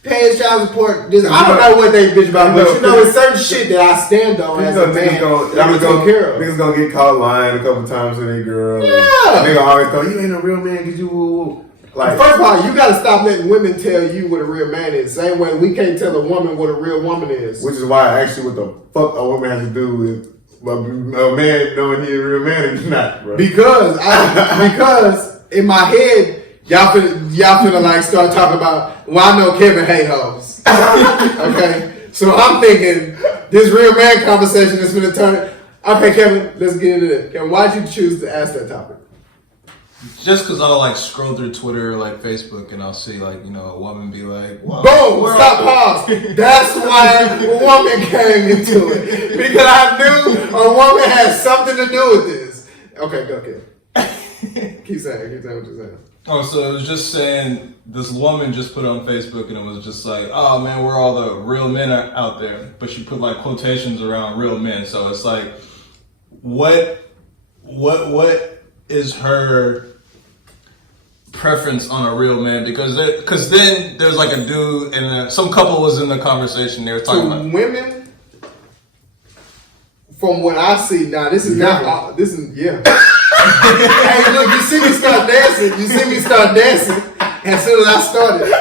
paying child support. I don't know what they bitch about, but you know, it's certain shit that I stand on as a man. I'm gonna take care of. Niggas gonna get caught lying a couple times to their girl. Yeah. Nigga always go, you ain't a real man because you. Like, first of all, you gotta stop letting women tell you what a real man is. Same way we can't tell a woman what a real woman is. Which is why I asked you what the fuck a woman has to do with a man knowing he's a real man and not, bro. Because in my head, y'all finna like start talking about, well, I know Kevin hate hoes. Okay? So I'm thinking this real man conversation is gonna turn. Okay, Kevin, let's get into it. Kevin, why'd you choose to ask that topic? Just because I'll like scroll through Twitter or like Facebook and I'll see like, you know, a woman be like, boom, stop, pause. That's why a woman came into it. Because I knew a woman had something to do with this. Okay, go ahead. Keep saying what you're saying. Oh, so it was just saying this woman just put on Facebook and it was just like, oh man, where all the real men are out there. But she put like quotations around real men. So it's like, what is her preference on a real man? Because then there's like a dude and some couple was in the conversation. They were talking about women. From what I see now, this is not. This is Hey, look! You see me start dancing. As soon as I started.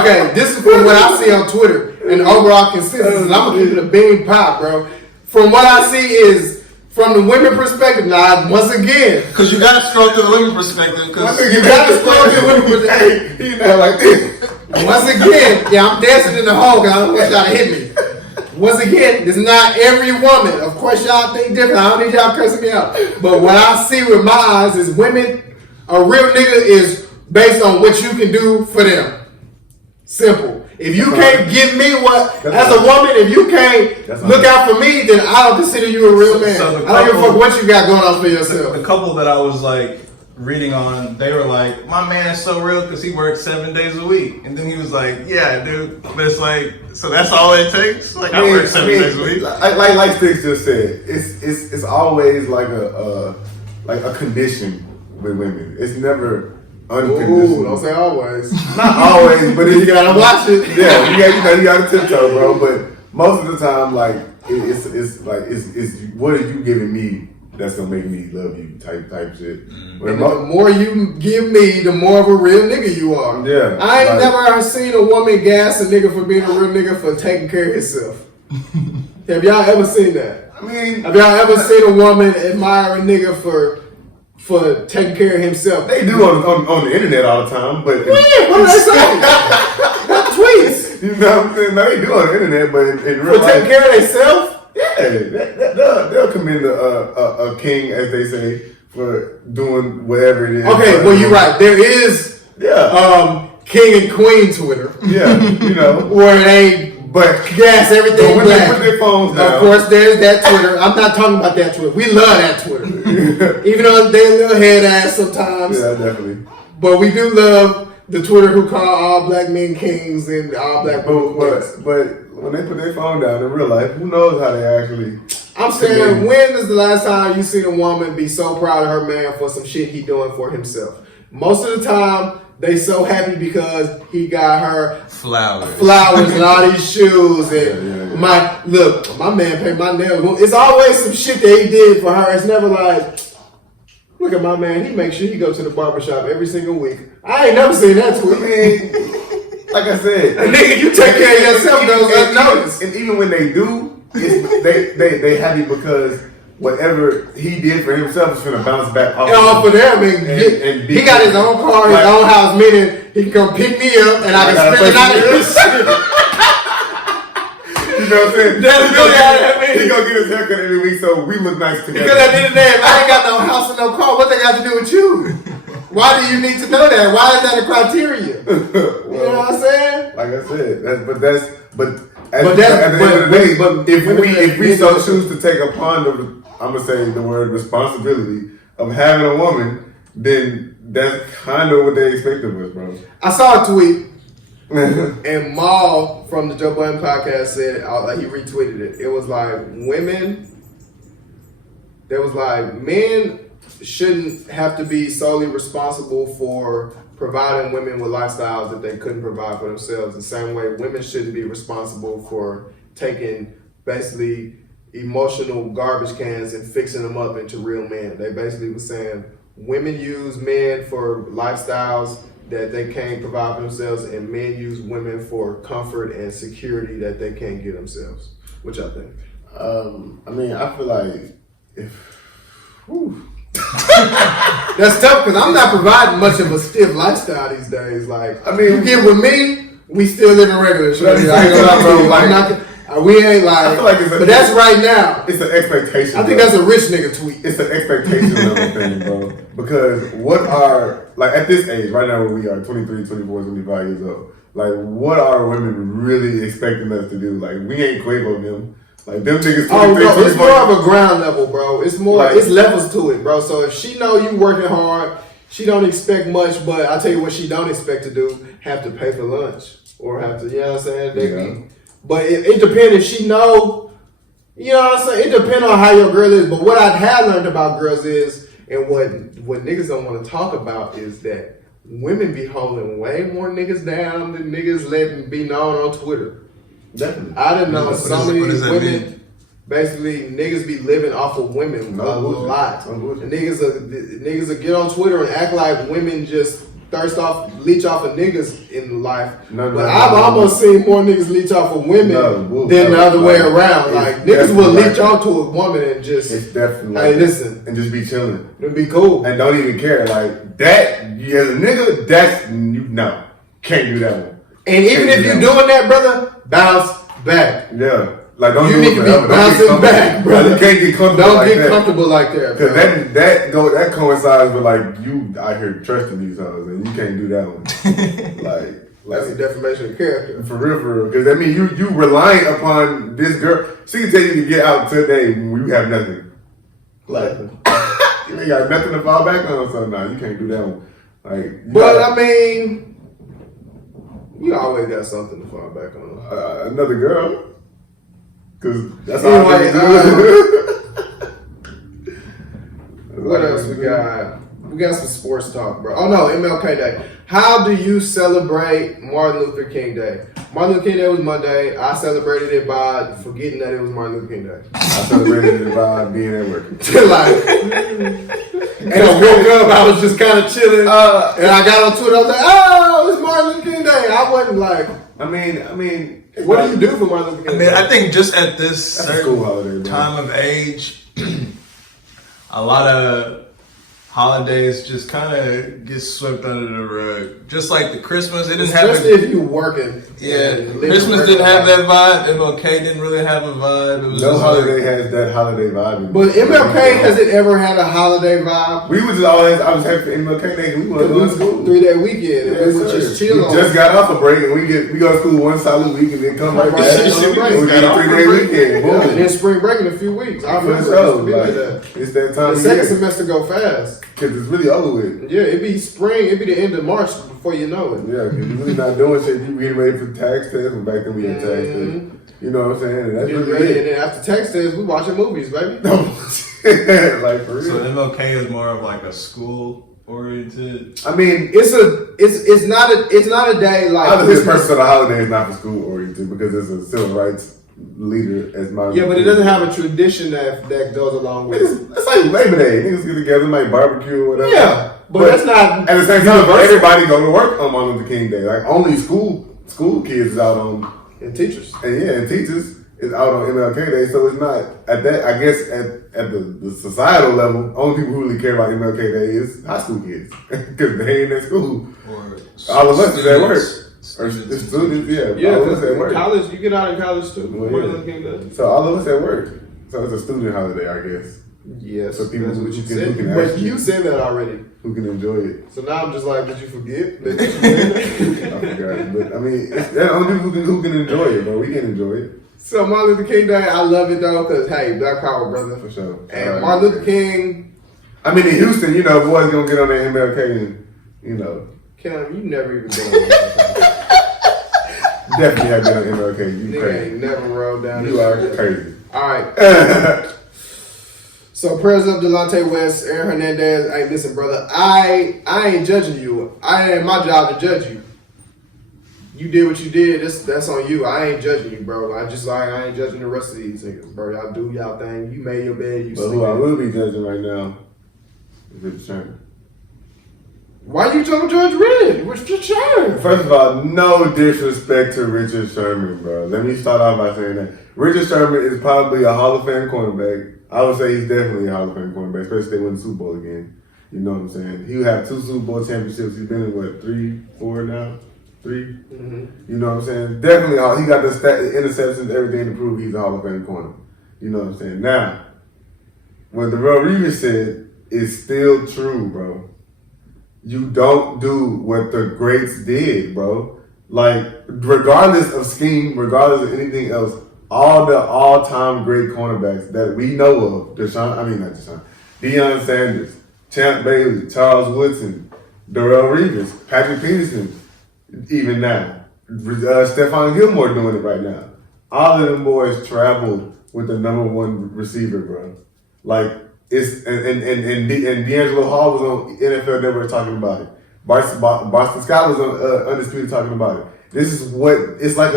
Okay, this is from what I see on Twitter and overall consensus. And I'm gonna keep it a bean pop, bro. From what I see is. From the women perspective, now once again, because you gotta scroll through the women perspective. Because you gotta scroll through the women perspective. Hey, like this. Once again, I'm dancing in the hall because I don't want y'all to hit me. Once again, it's not every woman. Of course, y'all think different. I don't need y'all cursing me out. But what I see with my eyes is women. A real nigga is based on what you can do for them. Simple. If you can't give me what, as a woman, if you can't look out for me, then I don't consider you a real man. I don't give a fuck what you got going on for yourself. The couple that I was like reading on, they were like, my man's so real because he works 7 days a week. And then he was like, yeah, dude. But it's like, so that's all it takes? Like, I work 7 days a week? Like Stixx just said, it's always like a condition with women. It's never unconditional. Ooh, don't say always. Not always, but you gotta watch it. Yeah, you gotta tiptoe, bro. But most of the time, like it's what are you giving me that's gonna make me love you type shit. And the more you give me, the more of a real nigga you are. Yeah, I ain't never seen a woman gas a nigga for being a real nigga for taking care of himself. Have y'all ever seen that? I mean, have y'all ever seen a woman admire a nigga for taking care of himself? They do on the internet all the time, but what do they say? Tweets. You know what I'm saying? No, they do on the internet, but in real life, taking care of themselves. Yeah, they'll commend a king, as they say, for doing whatever it is. Okay, well you're right. There is king and queen Twitter. Yeah, you know where they. But gas everything when black. They put their phones down. Of course, there's that Twitter. I'm not talking about that Twitter. We love that Twitter. Even though they a little head ass sometimes. Yeah, definitely. But we do love the Twitter who call all black men kings and all black women queens. But when they put their phone down in real life, who knows how they actually... I'm saying, when is the last time you seen a woman be so proud of her man for some shit he doing for himself? Most of the time, they so happy because he got her flowers and all these shoes and my man paid my nails. It's always some shit that he did for her. It's never like, look at my man, he makes sure he go to the barbershop every single week. I ain't never seen that tweet. Like I said, nigga, you take care of yourself goes unnoticed. And even when they do, they happy because whatever he did for himself is gonna bounce back off of them. And he got his own car, his own house, meaning he can come pick me up and I can spend the night in his shit. You know what I'm saying? That's really how that means. He gonna get his haircut every week, so we look nice together. Because at the end of the day, if I ain't got no house and no car, what they got to do with you? Why do you need to know that? Why is that a criteria? Well, you know what I'm saying? Like I said, at the end of the day, if we so choose to take upon I'm gonna say the word responsibility of having a woman, then that's kind of what they expect of us, bro. I saw a tweet, and Maul from the Joe Budden podcast said it. Like he retweeted it. It was like men shouldn't have to be solely responsible for providing women with lifestyles that they couldn't provide for themselves. The same way women shouldn't be responsible for taking basically emotional garbage cans and fixing them up into real men. They basically were saying women use men for lifestyles that they can't provide for themselves, and men use women for comfort and security that they can't get themselves. What y'all think? I mean, I feel like that's tough because I'm not providing much of a stiff lifestyle these days. Like, I mean, you get with me, we still living regular. So I ain't gonna lie, bro. We ain't I like, feel like it's a, but that's right now. It's an expectation. I think bro. that's a rich nigga tweet. It's an expectation level thing, bro. Because what are, like at this age, right now where we are, 23, 24, 25 years old, like what are women really expecting us to do? Like we ain't Quavo them. Like them niggas 23, Oh no, it's 24. more of a ground level, bro. It's more, Like- it's levels to it, bro. So if she know you working hard, she don't expect much, but I tell you what she don't expect to do, have to pay for lunch. Or have to, you know what I'm saying? They be, but it depends if she know, you know what I'm saying? It depends on how your girl is. But what I have learned about girls is, and what niggas don't want to talk about is that women be holding way more niggas down than niggas letting be known on Twitter. Definitely. I didn't know so many what does that women. mean? Basically, niggas be living off of women a lot. And niggas will get on Twitter and act like women just leech off of niggas in life. But I've almost seen more niggas leech off of women than the other way around. Like niggas will leech off to a woman and just, it's definitely hey, listen, and just be chilling it'll be cool. and don't even care. Like that, you as a nigga, that's no, can't do that one. And even if you're doing that, brother, bounce back. Yeah. Like don't You do need it to be forever. Don't get bouncing comfortable. back, brother. You can't get comfortable Don't like get that. comfortable like that, bro. Cause that coincides with like you out here trusting these hoes and you can't do that one. That's a defamation of character. For real. Because I mean you relying upon this girl. She can tell you to get out today when you have nothing. Like you ain't got nothing to fall back on, so no, you can't do that one. Like, But I mean, you always got something to fall back on. another girl. Cause that's all Anyway, I what else we got? We got some sports talk, bro. Oh no, MLK Day. How do you celebrate Martin Luther King Day? Martin Luther King Day was Monday. I celebrated it by forgetting that it was Martin Luther King Day. I celebrated it by being at work. Like, and I woke up, I was just kind of chilling, and I got on Twitter. I was like, "Oh, it's Martin Luther King Day." I wasn't like, I mean, what do you do for Martin Luther King I mean, Day? I think just at this That's a school holiday, certain bro. time of age, a lot of holidays just kind of get swept under the rug. Just like the Christmas, it didn't have. Especially if you're working. Yeah, and living Christmas a didn't have regular that vibe. MLK didn't really have a vibe. It was No just holiday has that holiday vibe. But MLK, has it ever had a holiday vibe? We was just always, I was happy for MLK Day. We wasn't going to school. 3-day weekend, and we would sir. just chill We on. just got off a break and we go to school one solid week and then come right back. Right, And right. we get a 3-day weekend. Yeah, and Boom. then spring break in a few weeks. I For remember sure. it used to be like Like, that. it's that time The of second year. semester go fast. Because it's really over with. Yeah, it'd be spring. It'd be the end of March before you know it. Yeah, because you're really not doing shit. You getting ready for tax test. And back then we had tax test. You know what I'm saying? And that's Get really ready, it. and then after text test, we watching movies, baby. Like for real. So MLK is more of like a school oriented. I mean, It's not a day like I think this Christmas. person of the holiday is not for school oriented because it's a civil rights leader as my Yeah, but it doesn't have a tradition that goes along with it. It's like Labor Day. Niggas get together, might barbecue or whatever. Yeah, but that's not. At the same time, everybody go to work on Martin Luther King Day. Like only school kids is out on, And teachers. and teachers is out on MLK Day. So it's not at that. I guess at the societal level, only people who really care about MLK Day is high school kids because they ain't at school. Or All of us is at work. Or Students. students, yeah. Yeah, all of us because at work. college, you get out of college too. Well, Martin yeah. Luther King Day. So all of us at work. So it's a student holiday, I guess. Yes, So people that's who what you can- said. who can But actually- you said that already. Who can enjoy it? So now I'm just like, did you forget? That you said I that? forgot. But I mean, there are only people who can enjoy it, bro. We can enjoy it. So Martin Luther King Day, I love it though, because hey, Black Power, brother. For sure. And Martin Luther King, I mean, in Houston, you know, boys gonna get on that MLK and, you know, Cam, you never even been on that. definitely have been on MLK. You Nigga crazy. ain't never rolled down You this are shit. crazy. All right. So prayers up Delonte West, Aaron Hernandez. Hey, listen, brother, I ain't judging you. I ain't my job to judge you. You did what you did. That's on you. I ain't judging you, bro. I ain't judging the rest of these niggas, bro. Y'all do y'all thing. You made your bed. You But sleep. who I will be judging right now is Richard Sherman. Why you talking George Red? What's your turn? First of all, no disrespect to Richard Sherman, bro. Let me start off by saying that. Richard Sherman is probably a Hall of Fame cornerback. I would say he's definitely a Hall of Fame cornerback, especially if they win the Super Bowl again. You know what I'm saying? He'll have 2 Super Bowl championships. He's been in, what, 3, 4 now? 3. Mm-hmm. You know what I'm saying? Definitely, he got the interceptions, everything to prove he's a Hall of Fame corner. You know what I'm saying? Now, what Darrelle Revis said is still true, bro. You don't do what the greats did, bro. Like, regardless of scheme, regardless of anything else, all the all-time great cornerbacks that we know of, Deion Sanders, Champ Bailey, Charles Woodson, Darrelle Revis, Patrick Peterson, even now, Stephon Gilmore doing it right now. All of them boys traveled with the number 1 receiver, bro. Like, it's and D'Angelo Hall was on NFL Network talking about it. Boston Scott was on Undisputed talking about it. This is what it's like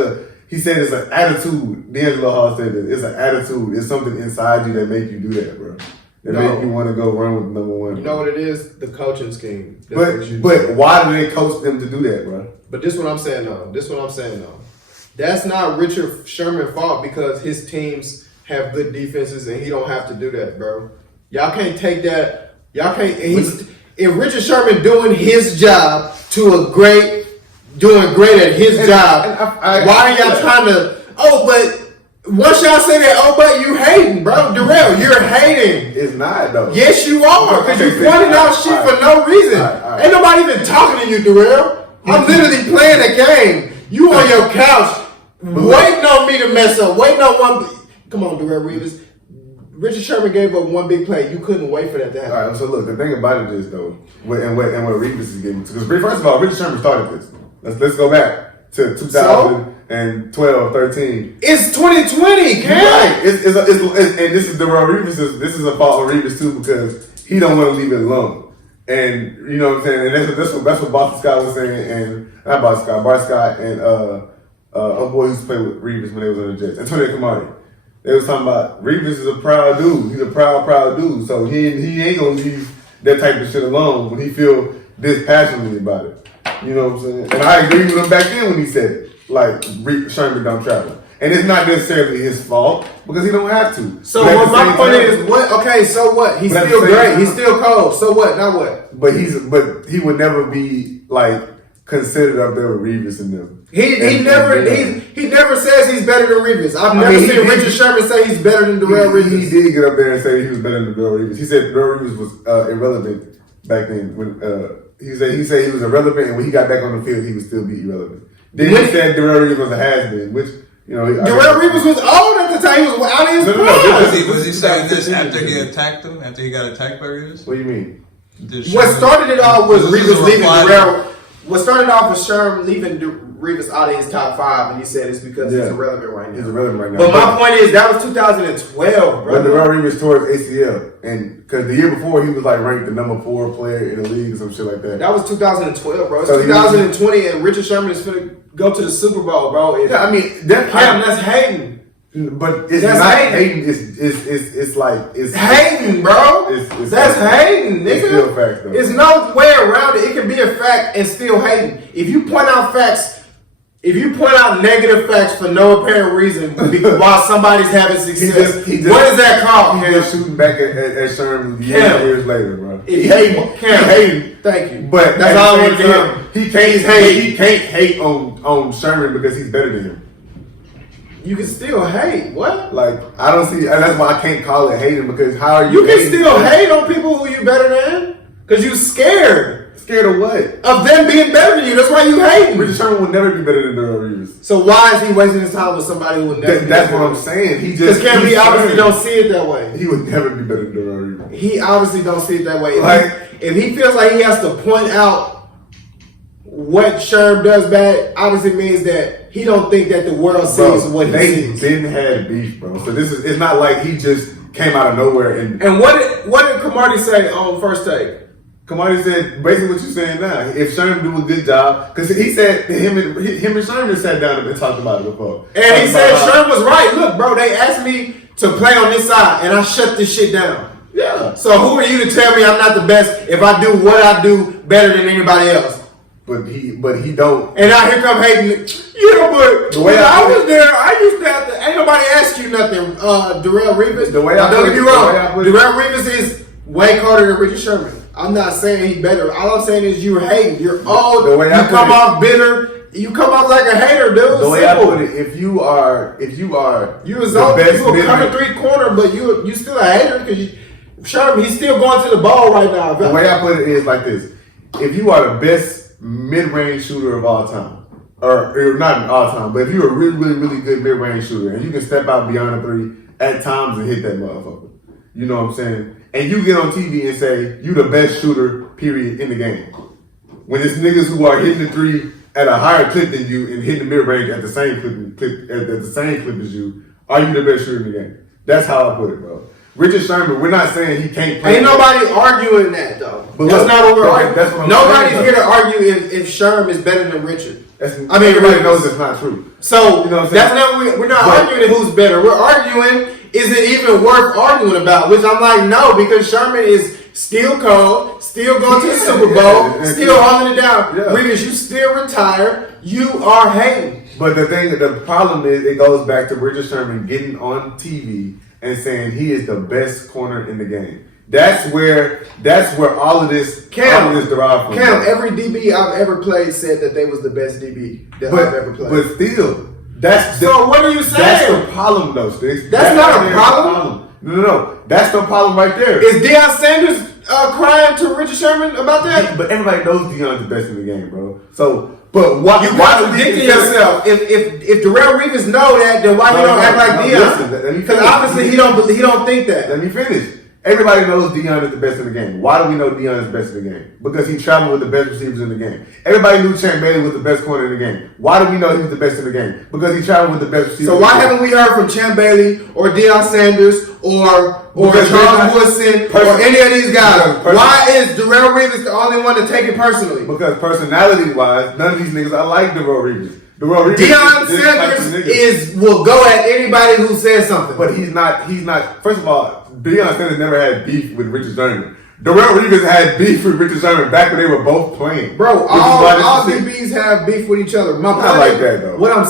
he said it's an attitude. D'Angelo Hall said it. It's an attitude. It's something inside you that make you do that, bro. That make you want to go run with number 1. You know what it is? The coaching scheme. But why do they coach them to do that, bro? But this is what I'm saying though. That's not Richard Sherman's fault because his teams have good defenses and he don't have to do that, bro. Y'all can't take that. Y'all can't. If Richard Sherman doing his job doing great at his job, why are y'all trying to? Oh, but once y'all say that, but you hating, bro. Darrell, you're hating. It's not though. Yes, you are because you pointing out shit for no reason. Ain't nobody even talking to you, Darrell. I'm literally playing a game. You on your couch waiting on me to mess up. Waiting on one. Come on, Darrell Revis. Richard Sherman gave up one big play. You couldn't wait for that to happen. All right, so look, the thing about it is though, what Revis is getting to, because first of all, Richard Sherman started this. Let's go back to 2012, 13. It's 2020, Cam. Right. It's and this is Darrelle Revis. This is a fault of Revis too because he don't want to leave it alone. And you know what I'm saying. And that's what Boston Scott was saying, and not Boston Scott, Bart Scott, and a boy who's played with Revis when they was on the Jets, Antonio Cromartie. They was talking about Revis is a proud dude. He's a proud dude. So he ain't gonna leave that type of shit alone when he feel this passionately about it. You know what I'm saying? And I agree with him back then when he said it. Like, Sherman don't travel. And it's not necessarily his fault because he don't have to. So what my point is, what? Okay, so what? He's still great. He's still cold. So what? Now what? But he would never be like considered up there with Revis and them. He never says he's better than Revis. I've never seen Richard Sherman say he's better than Darrelle Revis. He did get up there and say he was better than Darrelle Revis. He said Darrelle Revis was irrelevant back then. When he said he was irrelevant, and when he got back on the field, he would still be irrelevant. Then he said Darrelle Revis was a has-been, which Darrelle Revis was old at the time. He was out of his prime. Was he saying this after he attacked him? After he got attacked by Revis? What do you mean? What started it all was Revis leaving Darrelle. What started off was Sherman leaving Revis out of his top 5, and he said it's because he's irrelevant right now. He's irrelevant right now. But my point is, that was 2012, bro. When Darrelle Revis tore his ACL, and because the year before he was like ranked the number 4 player in the league or some shit like that. That was 2012, bro. It's 2020, and Richard Sherman is finna go to the Super Bowl, bro. Yeah, I mean that's hating. But it's not hating. It's like it's hating, bro. That's hating, nigga. It's still facts, though. There's no way around it. It can be a fact and still hating. If you point out facts, if you point out negative facts for no apparent reason while somebody's having success, what is that called? He's just shooting back at Sherman years later, bro. He hating. Thank you. But that's all I want to hear. He can't hate on Sherman because he's better than him. You can still hate. What? Like, I don't see, and that's why I can't call it hating because how are you? You can still hate on people who you better than because you scared. Scared of what? Of them being better than you. That's why you hate. Richard Sherman would never be better than Darrelle Revis. So why is he wasting his time with somebody who would never? That's what I'm saying. He just because he obviously don't see it that way. He would never be better than Darrelle Revis. He obviously don't see it that way. Like, if he feels like he has to point out what Sherm does bad, obviously means that he don't think that the world sees what he sees. They didn't have beef, bro. So it's not like he just came out of nowhere and what did Cromartie say on First Take? Cromartie said basically what you're saying now. If Sherman do a good job, because he said him and Sherman sat down and talked about it before. And he said Sherman was right. Look, bro, they asked me to play on this side, and I shut this shit down. Yeah. So who are you to tell me I'm not the best if I do what I do better than anybody else? But he don't. And now here come hating. Yeah, but the way I was there, I used to have to. Ain't nobody ask you nothing. Darrelle Revis. The way don't get me wrong. Darrelle Revis is way colder than Richard Sherman. I'm not saying he's better. All I'm saying is you're hating. You're old. You come off bitter. you come off like a hater, dude. The way I put it, if you are you was the on, best you a cover 3 corner, but you still a hater because Sherman, he's still going to the ball right now. The way I put it is like this: if you are the best mid-range shooter of all time, or not all time, but if you're a really, really, really good mid-range shooter and you can step out beyond a 3 at times and hit that motherfucker, you know what I'm saying? And you get on TV and say you the best shooter, period, in the game. When it's niggas who are hitting the 3 at a higher clip than you and hitting the mid-range at the same clip as you, are you the best shooter in the game? That's how I put it, bro. Richard Sherman, we're not saying he can't play. Ain't nobody arguing that though. But that's not what we're arguing. That's what Nobody's here to argue if Sherm is better than Richard. Everybody knows it's not true. So you know that's not we're not arguing who's better. We're arguing is it even worth arguing about? Which I'm like no, because Sherman is still cold, still going to the Super Bowl, still holding it down. Yeah. Reeves, you still retired. You are hating. But the problem is it goes back to Richard Sherman getting on TV and saying he is the best corner in the game. That's where all of this derived from. Cam, every DB I've ever played said that they was the best DB I've ever played. But still, so what are you saying? That's the problem, though, Stixx. That's not a problem. No. That's the problem right there. Is Deion Sanders crying to Richard Sherman about that? But everybody knows Deion's the best in the game, bro. So. But why you contradicting yourself? If Darrell Reeves know that, then why you don't act like Deion? Because obviously he don't think that. Let me finish. Everybody knows Deion is the best in the game. Why do we know Deion is the best in the game? Because he traveled with the best receivers in the game. Everybody knew Champ Bailey was the best corner in the game. Why do we know he was the best in the game? Because he traveled with the best receivers. So why haven't we heard from Champ Bailey or Deion Sanders or Charles Woodson or any of these guys? Why is Darrell Reeves the only one to take it personally? Because personality-wise, none of these niggas are like Darrell Reeves. Deion Sanders will go at anybody who says something. But he's not. First of all, Deion Sanders never had beef with Richard Sherman. Darrell Reeves had beef with Richard Sherman back when they were both playing. Bro, all DBs have beef with each other. Not like that, though. What I'm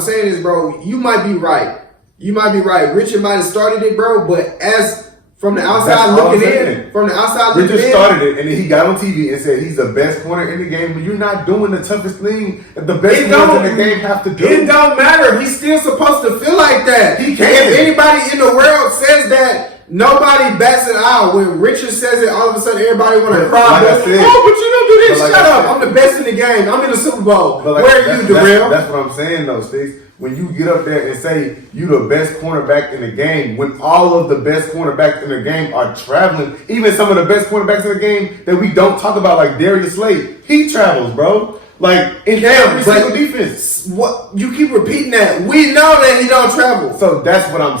saying is, bro, you might be right. Richard might have started it, bro, but as from the outside looking in, Richard started it, and then he got on TV and said he's the best corner in the game. But you're not doing the toughest thing that the best corners in the game have to do. It don't matter. He's still supposed to feel like that. He can. If anybody in the world says that, nobody bats an eye. When Richard says it, all of a sudden everybody want to cry. But you don't do this. Shut up. I'm the best in the game. I'm in the Super Bowl. Where are you, Darrell? That's what I'm saying, though, Stixx. When you get up there and say you the best cornerback in the game, when all of the best cornerbacks in the game are traveling, even some of the best cornerbacks in the game that we don't talk about, like Darius Slade, he travels, bro. Like in every single defense. What you keep repeating that? We know that he don't travel. So that's what I'm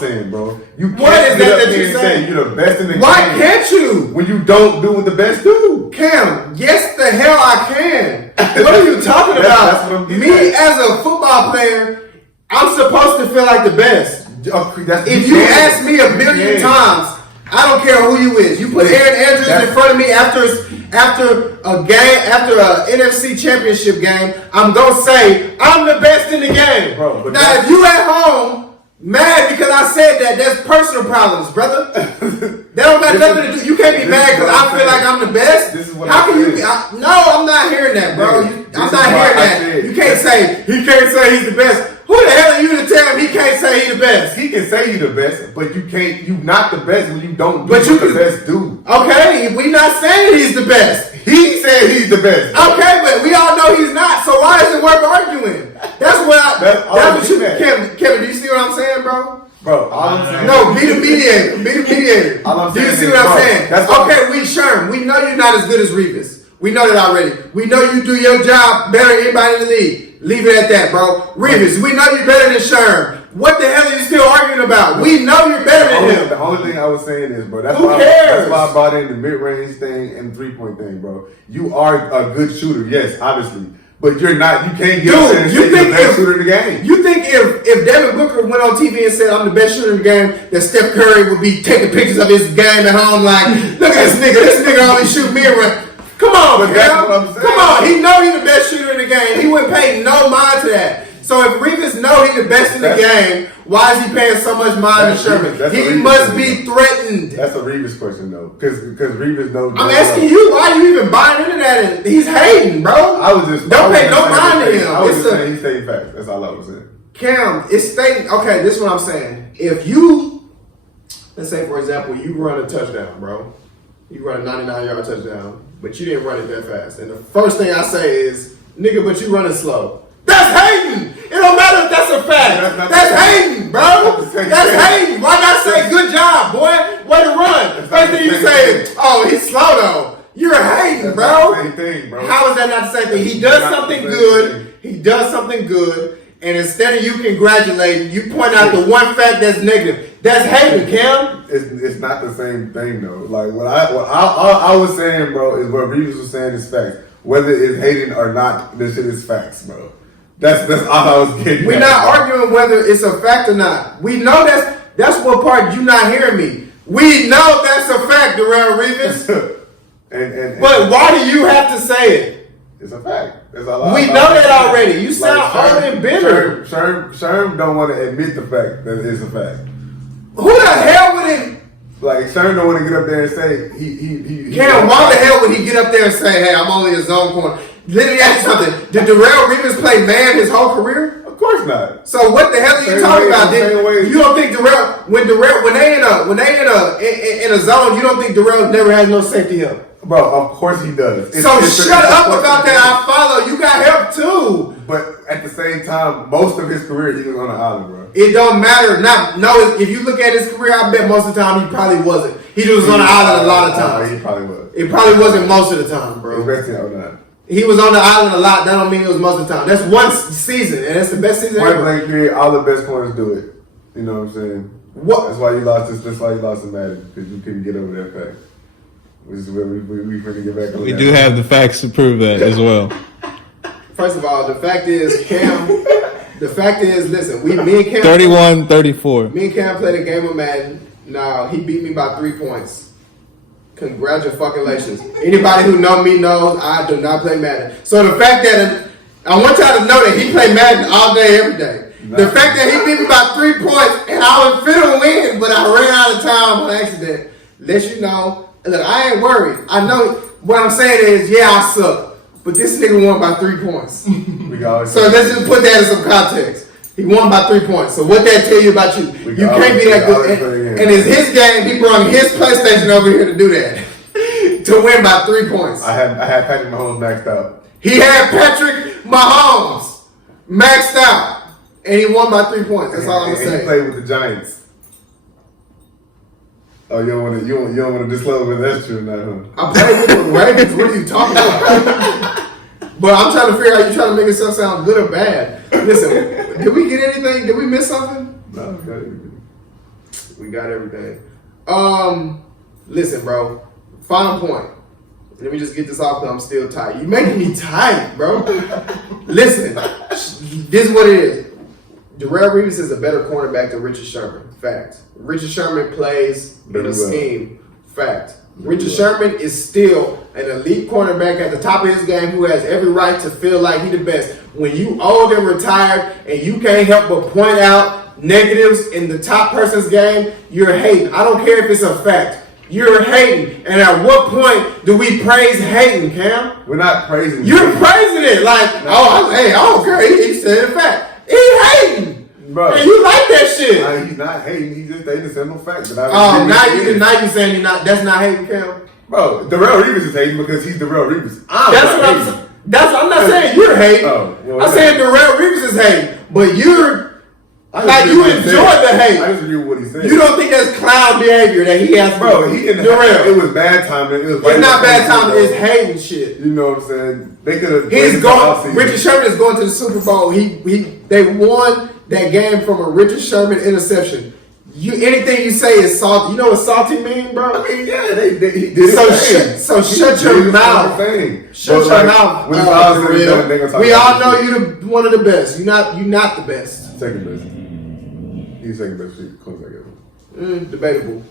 saying, bro. You can't what is that you're saying? You're the best in the game. Why can't you? When you don't do what the best do. Cam, yes the hell I can. What are you talking about? That's what I'm Me as a football player, I'm supposed to feel like the best. If you ask me a billion times, I don't care who you is. You put Aaron Andrews in front of me after a game, after a NFC Championship game, I'm gonna say I'm the best in the game. Bro, now, if you at home mad because I said that, that's personal problems, brother. That don't got nothing to do. You can't be mad because I feel like I'm the best. How can you be? No, I'm not hearing that, bro. I'm not hearing that. You can't say he can't say he's the best. Who the hell are you to tell him he can't say he's the best? He can say he's the best, but you can't. You not the best when you don't do what the best do. Okay, we not saying he's the best. He said he's the best. Okay, but we all know he's not. So why is it worth arguing? That's what you. Kevin, do you see what I'm saying, bro? Bro, all I'm saying. No, be the mediator. Be the mediator. Do you see what I'm saying? Okay, Sherm, we know you're not as good as Reeves. We know that already. We know you do your job better than anybody in the league. Leave it at that, bro. Reeves, we know you're better than Sherm. What the hell are you still arguing about? We know you're better than him. The only thing I was saying is, bro, who cares? That's why I brought in the mid-range thing and 3-point thing, bro. You are a good shooter, yes, obviously. But you're not, you can't get up there and say you're the best shooter in the game. You think if Devin Booker went on TV and said, I'm the best shooter in the game, that Steph Curry would be taking pictures of his game at home like, look at this nigga only shoot mid-range. Come on, man. Come on. He know he's the best shooter in the game. He wouldn't pay no mind to that. So if Reeves know he's the best in the game, why is he paying so much mind to Sherman? He must be threatened That's a Reeves question though, because Reeves knows. I'm asking you, why you even buying into that? And he's hating, bro. I was just don't pay no mind to him. I was just saying he's stating facts. That's all I was saying. Cam, it's stating. Okay, this is what I'm saying. If you, let's say for example, you run a touchdown, bro. You run a 99-yard touchdown, but you didn't run it that fast. And the first thing I say is, nigga, but you running slow. That's hating. It don't matter if that's a fact. That's hating, bro. That's hating. Why not say good job, boy? Way to run. First thing you say, oh, he's slow though. You're hating, bro. Same thing, bro. How is that not the same thing? He does something good. He does something good, and instead of you congratulating, you point out the one fact that's negative. That's hating, Cam. It's not the same thing though. Like what I was saying, bro, is what Reeves was saying is facts. Whether it's hating or not, this shit is facts, bro. That's all I was getting. We're not arguing whether it's a fact or not. We know that's what part you not hearing me. We know that's a fact, Darrell Reeves. But why do you have to say it? It's a fact. We know that already. You sound old and bitter. Sherm don't want to admit the fact that it's a fact. Who the hell would it? Like Sherm don't want to get up there and say he Cam, why the hell would he get up there and say, "Hey, I'm only a zone corner"? Let me ask you something. Did Darrell Reeves play man his whole career? Of course not. So what the hell are you talking about? You don't think when they in a zone, you don't think Darrell never has no safety help? Bro, of course he does. Shut up about that. I follow. You got help too. But at the same time, most of his career he was on the island, bro. It don't matter. If you look at his career, I bet most of the time he probably wasn't. He was on the island a lot of times. He probably was. It probably wasn't most of the time, bro. He was on the island a lot. That don't mean it was most of the time. That's one season, and that's the best season ever. Point blank period, all the best corners do it. You know what I'm saying? What? That's why you lost this. That's why you lost in Madden, because you couldn't get over that fact. Which is where we finna get back on. We do have the facts to prove that as well. First of all, the fact is, Cam. The fact is, listen, me and Cam 31-34. Me and Cam played a game of Madden. Now he beat me by 3 points. Congratulations. Anybody who know me knows I do not play Madden. So the fact that I want y'all to know that he played Madden all day, every day. The fact that he beat me by 3 points and I was finna win, but I ran out of time on accident, lets you know. Look, I ain't worried. I know what I'm saying is, yeah, I suck, but this nigga won by 3 points. So let's just put that in some context. He won by 3 points. So what that tell you about you? You can't be that good. And it's his game. He brought his PlayStation over here to do that. To win by 3 points. I had Patrick Mahomes maxed out. He had Patrick Mahomes maxed out. And he won by 3 points. That's all I'm saying. He played with the Giants. Oh, you don't want to disclose whether that's true or not, huh? I played with the Ravens. What are you talking about? But I'm trying to figure out, you trying to make it sound good or bad. Listen, did we get anything? Did we miss something? No, we got everything. We got everything. Listen, bro. Final point. Let me just get this off because I'm still tight. You making me tight, bro. Listen, this is what it is. Darrell Reeves is a better cornerback than Richard Sherman. Fact. Richard Sherman plays in a scheme. Fact. Richard Sherman is still an elite cornerback at the top of his game who has every right to feel like he's the best. When you old and retired and you can't help but point out negatives in the top person's game, you're hating. I don't care if it's a fact. You're hating. And at what point do we praise hating, Cam? We're not praising. You're praising it. Like, I don't care. He said a fact. He hating. Bro. And you like that shit. He's not hating. He's just stating a simple fact. Now you saying he not. That's not hating, Cam. Bro, Darrell Reeves is hating because he's Darrell Reeves. I'm not saying you're hating. I'm saying Darrell Reeves is hating, but you enjoy the hate. I just agree with what he said. You don't think that's clown behavior that he has? Bro, it was bad timing. It's not bad timing. It's hating shit. You know what I'm saying? They could have. Richard Sherman is going to the Super Bowl. They won that game from a Richard Sherman interception. Anything you say is salty. You know what salty mean, bro? I mean, yeah, they did it. So shut your mouth. Shut your mouth. We all know you're one of the best. You're not the best. Second best. He's second best. Close, I guess. Debatable.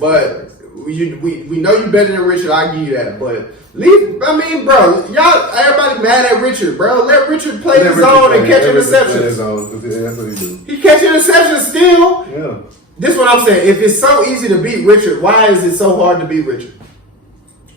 But we know you better than Richard. I give you that. But bro, everybody mad at Richard, bro. Let Richard play his zone and catch interceptions. That's what he do. He catch interceptions still. Yeah. This is what I'm saying. If it's so easy to beat Richard, why is it so hard to beat Richard?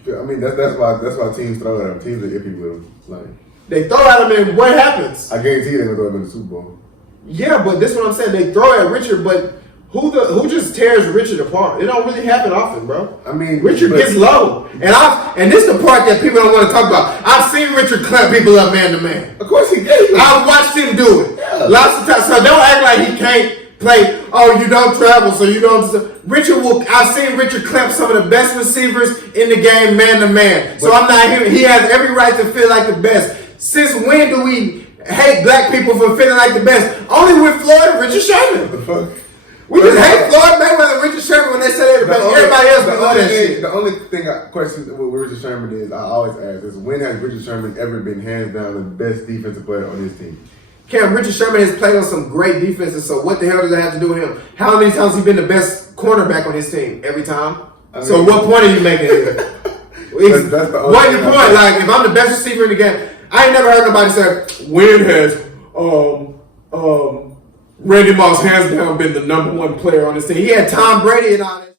I mean, that's why teams throw at him. Teams are iffy with him. Like They throw at him, and what happens? I guarantee they're gonna throw him in the Super Bowl. Yeah, but this is what I'm saying. They throw at Richard, but who just tears Richard apart? It don't really happen often, bro. I mean, Richard gets low, and this is the part that people don't want to talk about. I've seen Richard clap people up man to man. Of course he gave. I've watched him do it lots of times. So don't act like he can't play. Oh, you don't travel, so you don't. Richard will. I've seen Richard clap some of the best receivers in the game, man to man. So I'm not here. He has every right to feel like the best. Since when do we hate black people for feeling like the best? Only with Floyd and Richard Sherman. The fuck? We just hate Floyd Mayweather and Richard Sherman when they say they're the best. Everybody else we love that shit. The only thing I question with Richard Sherman is I always ask is when has Richard Sherman ever been hands down the best defensive player on his team? Cam, Richard Sherman has played on some great defenses, so what the hell does that have to do with him? How many times has he been the best cornerback on his team? Every time? So what point are you making here? That's the only What's your point? Like, if I'm the best receiver in the game, I ain't never heard nobody say, when has Randy Moss hands down been the number one player on his team? He had Tom Brady and all that.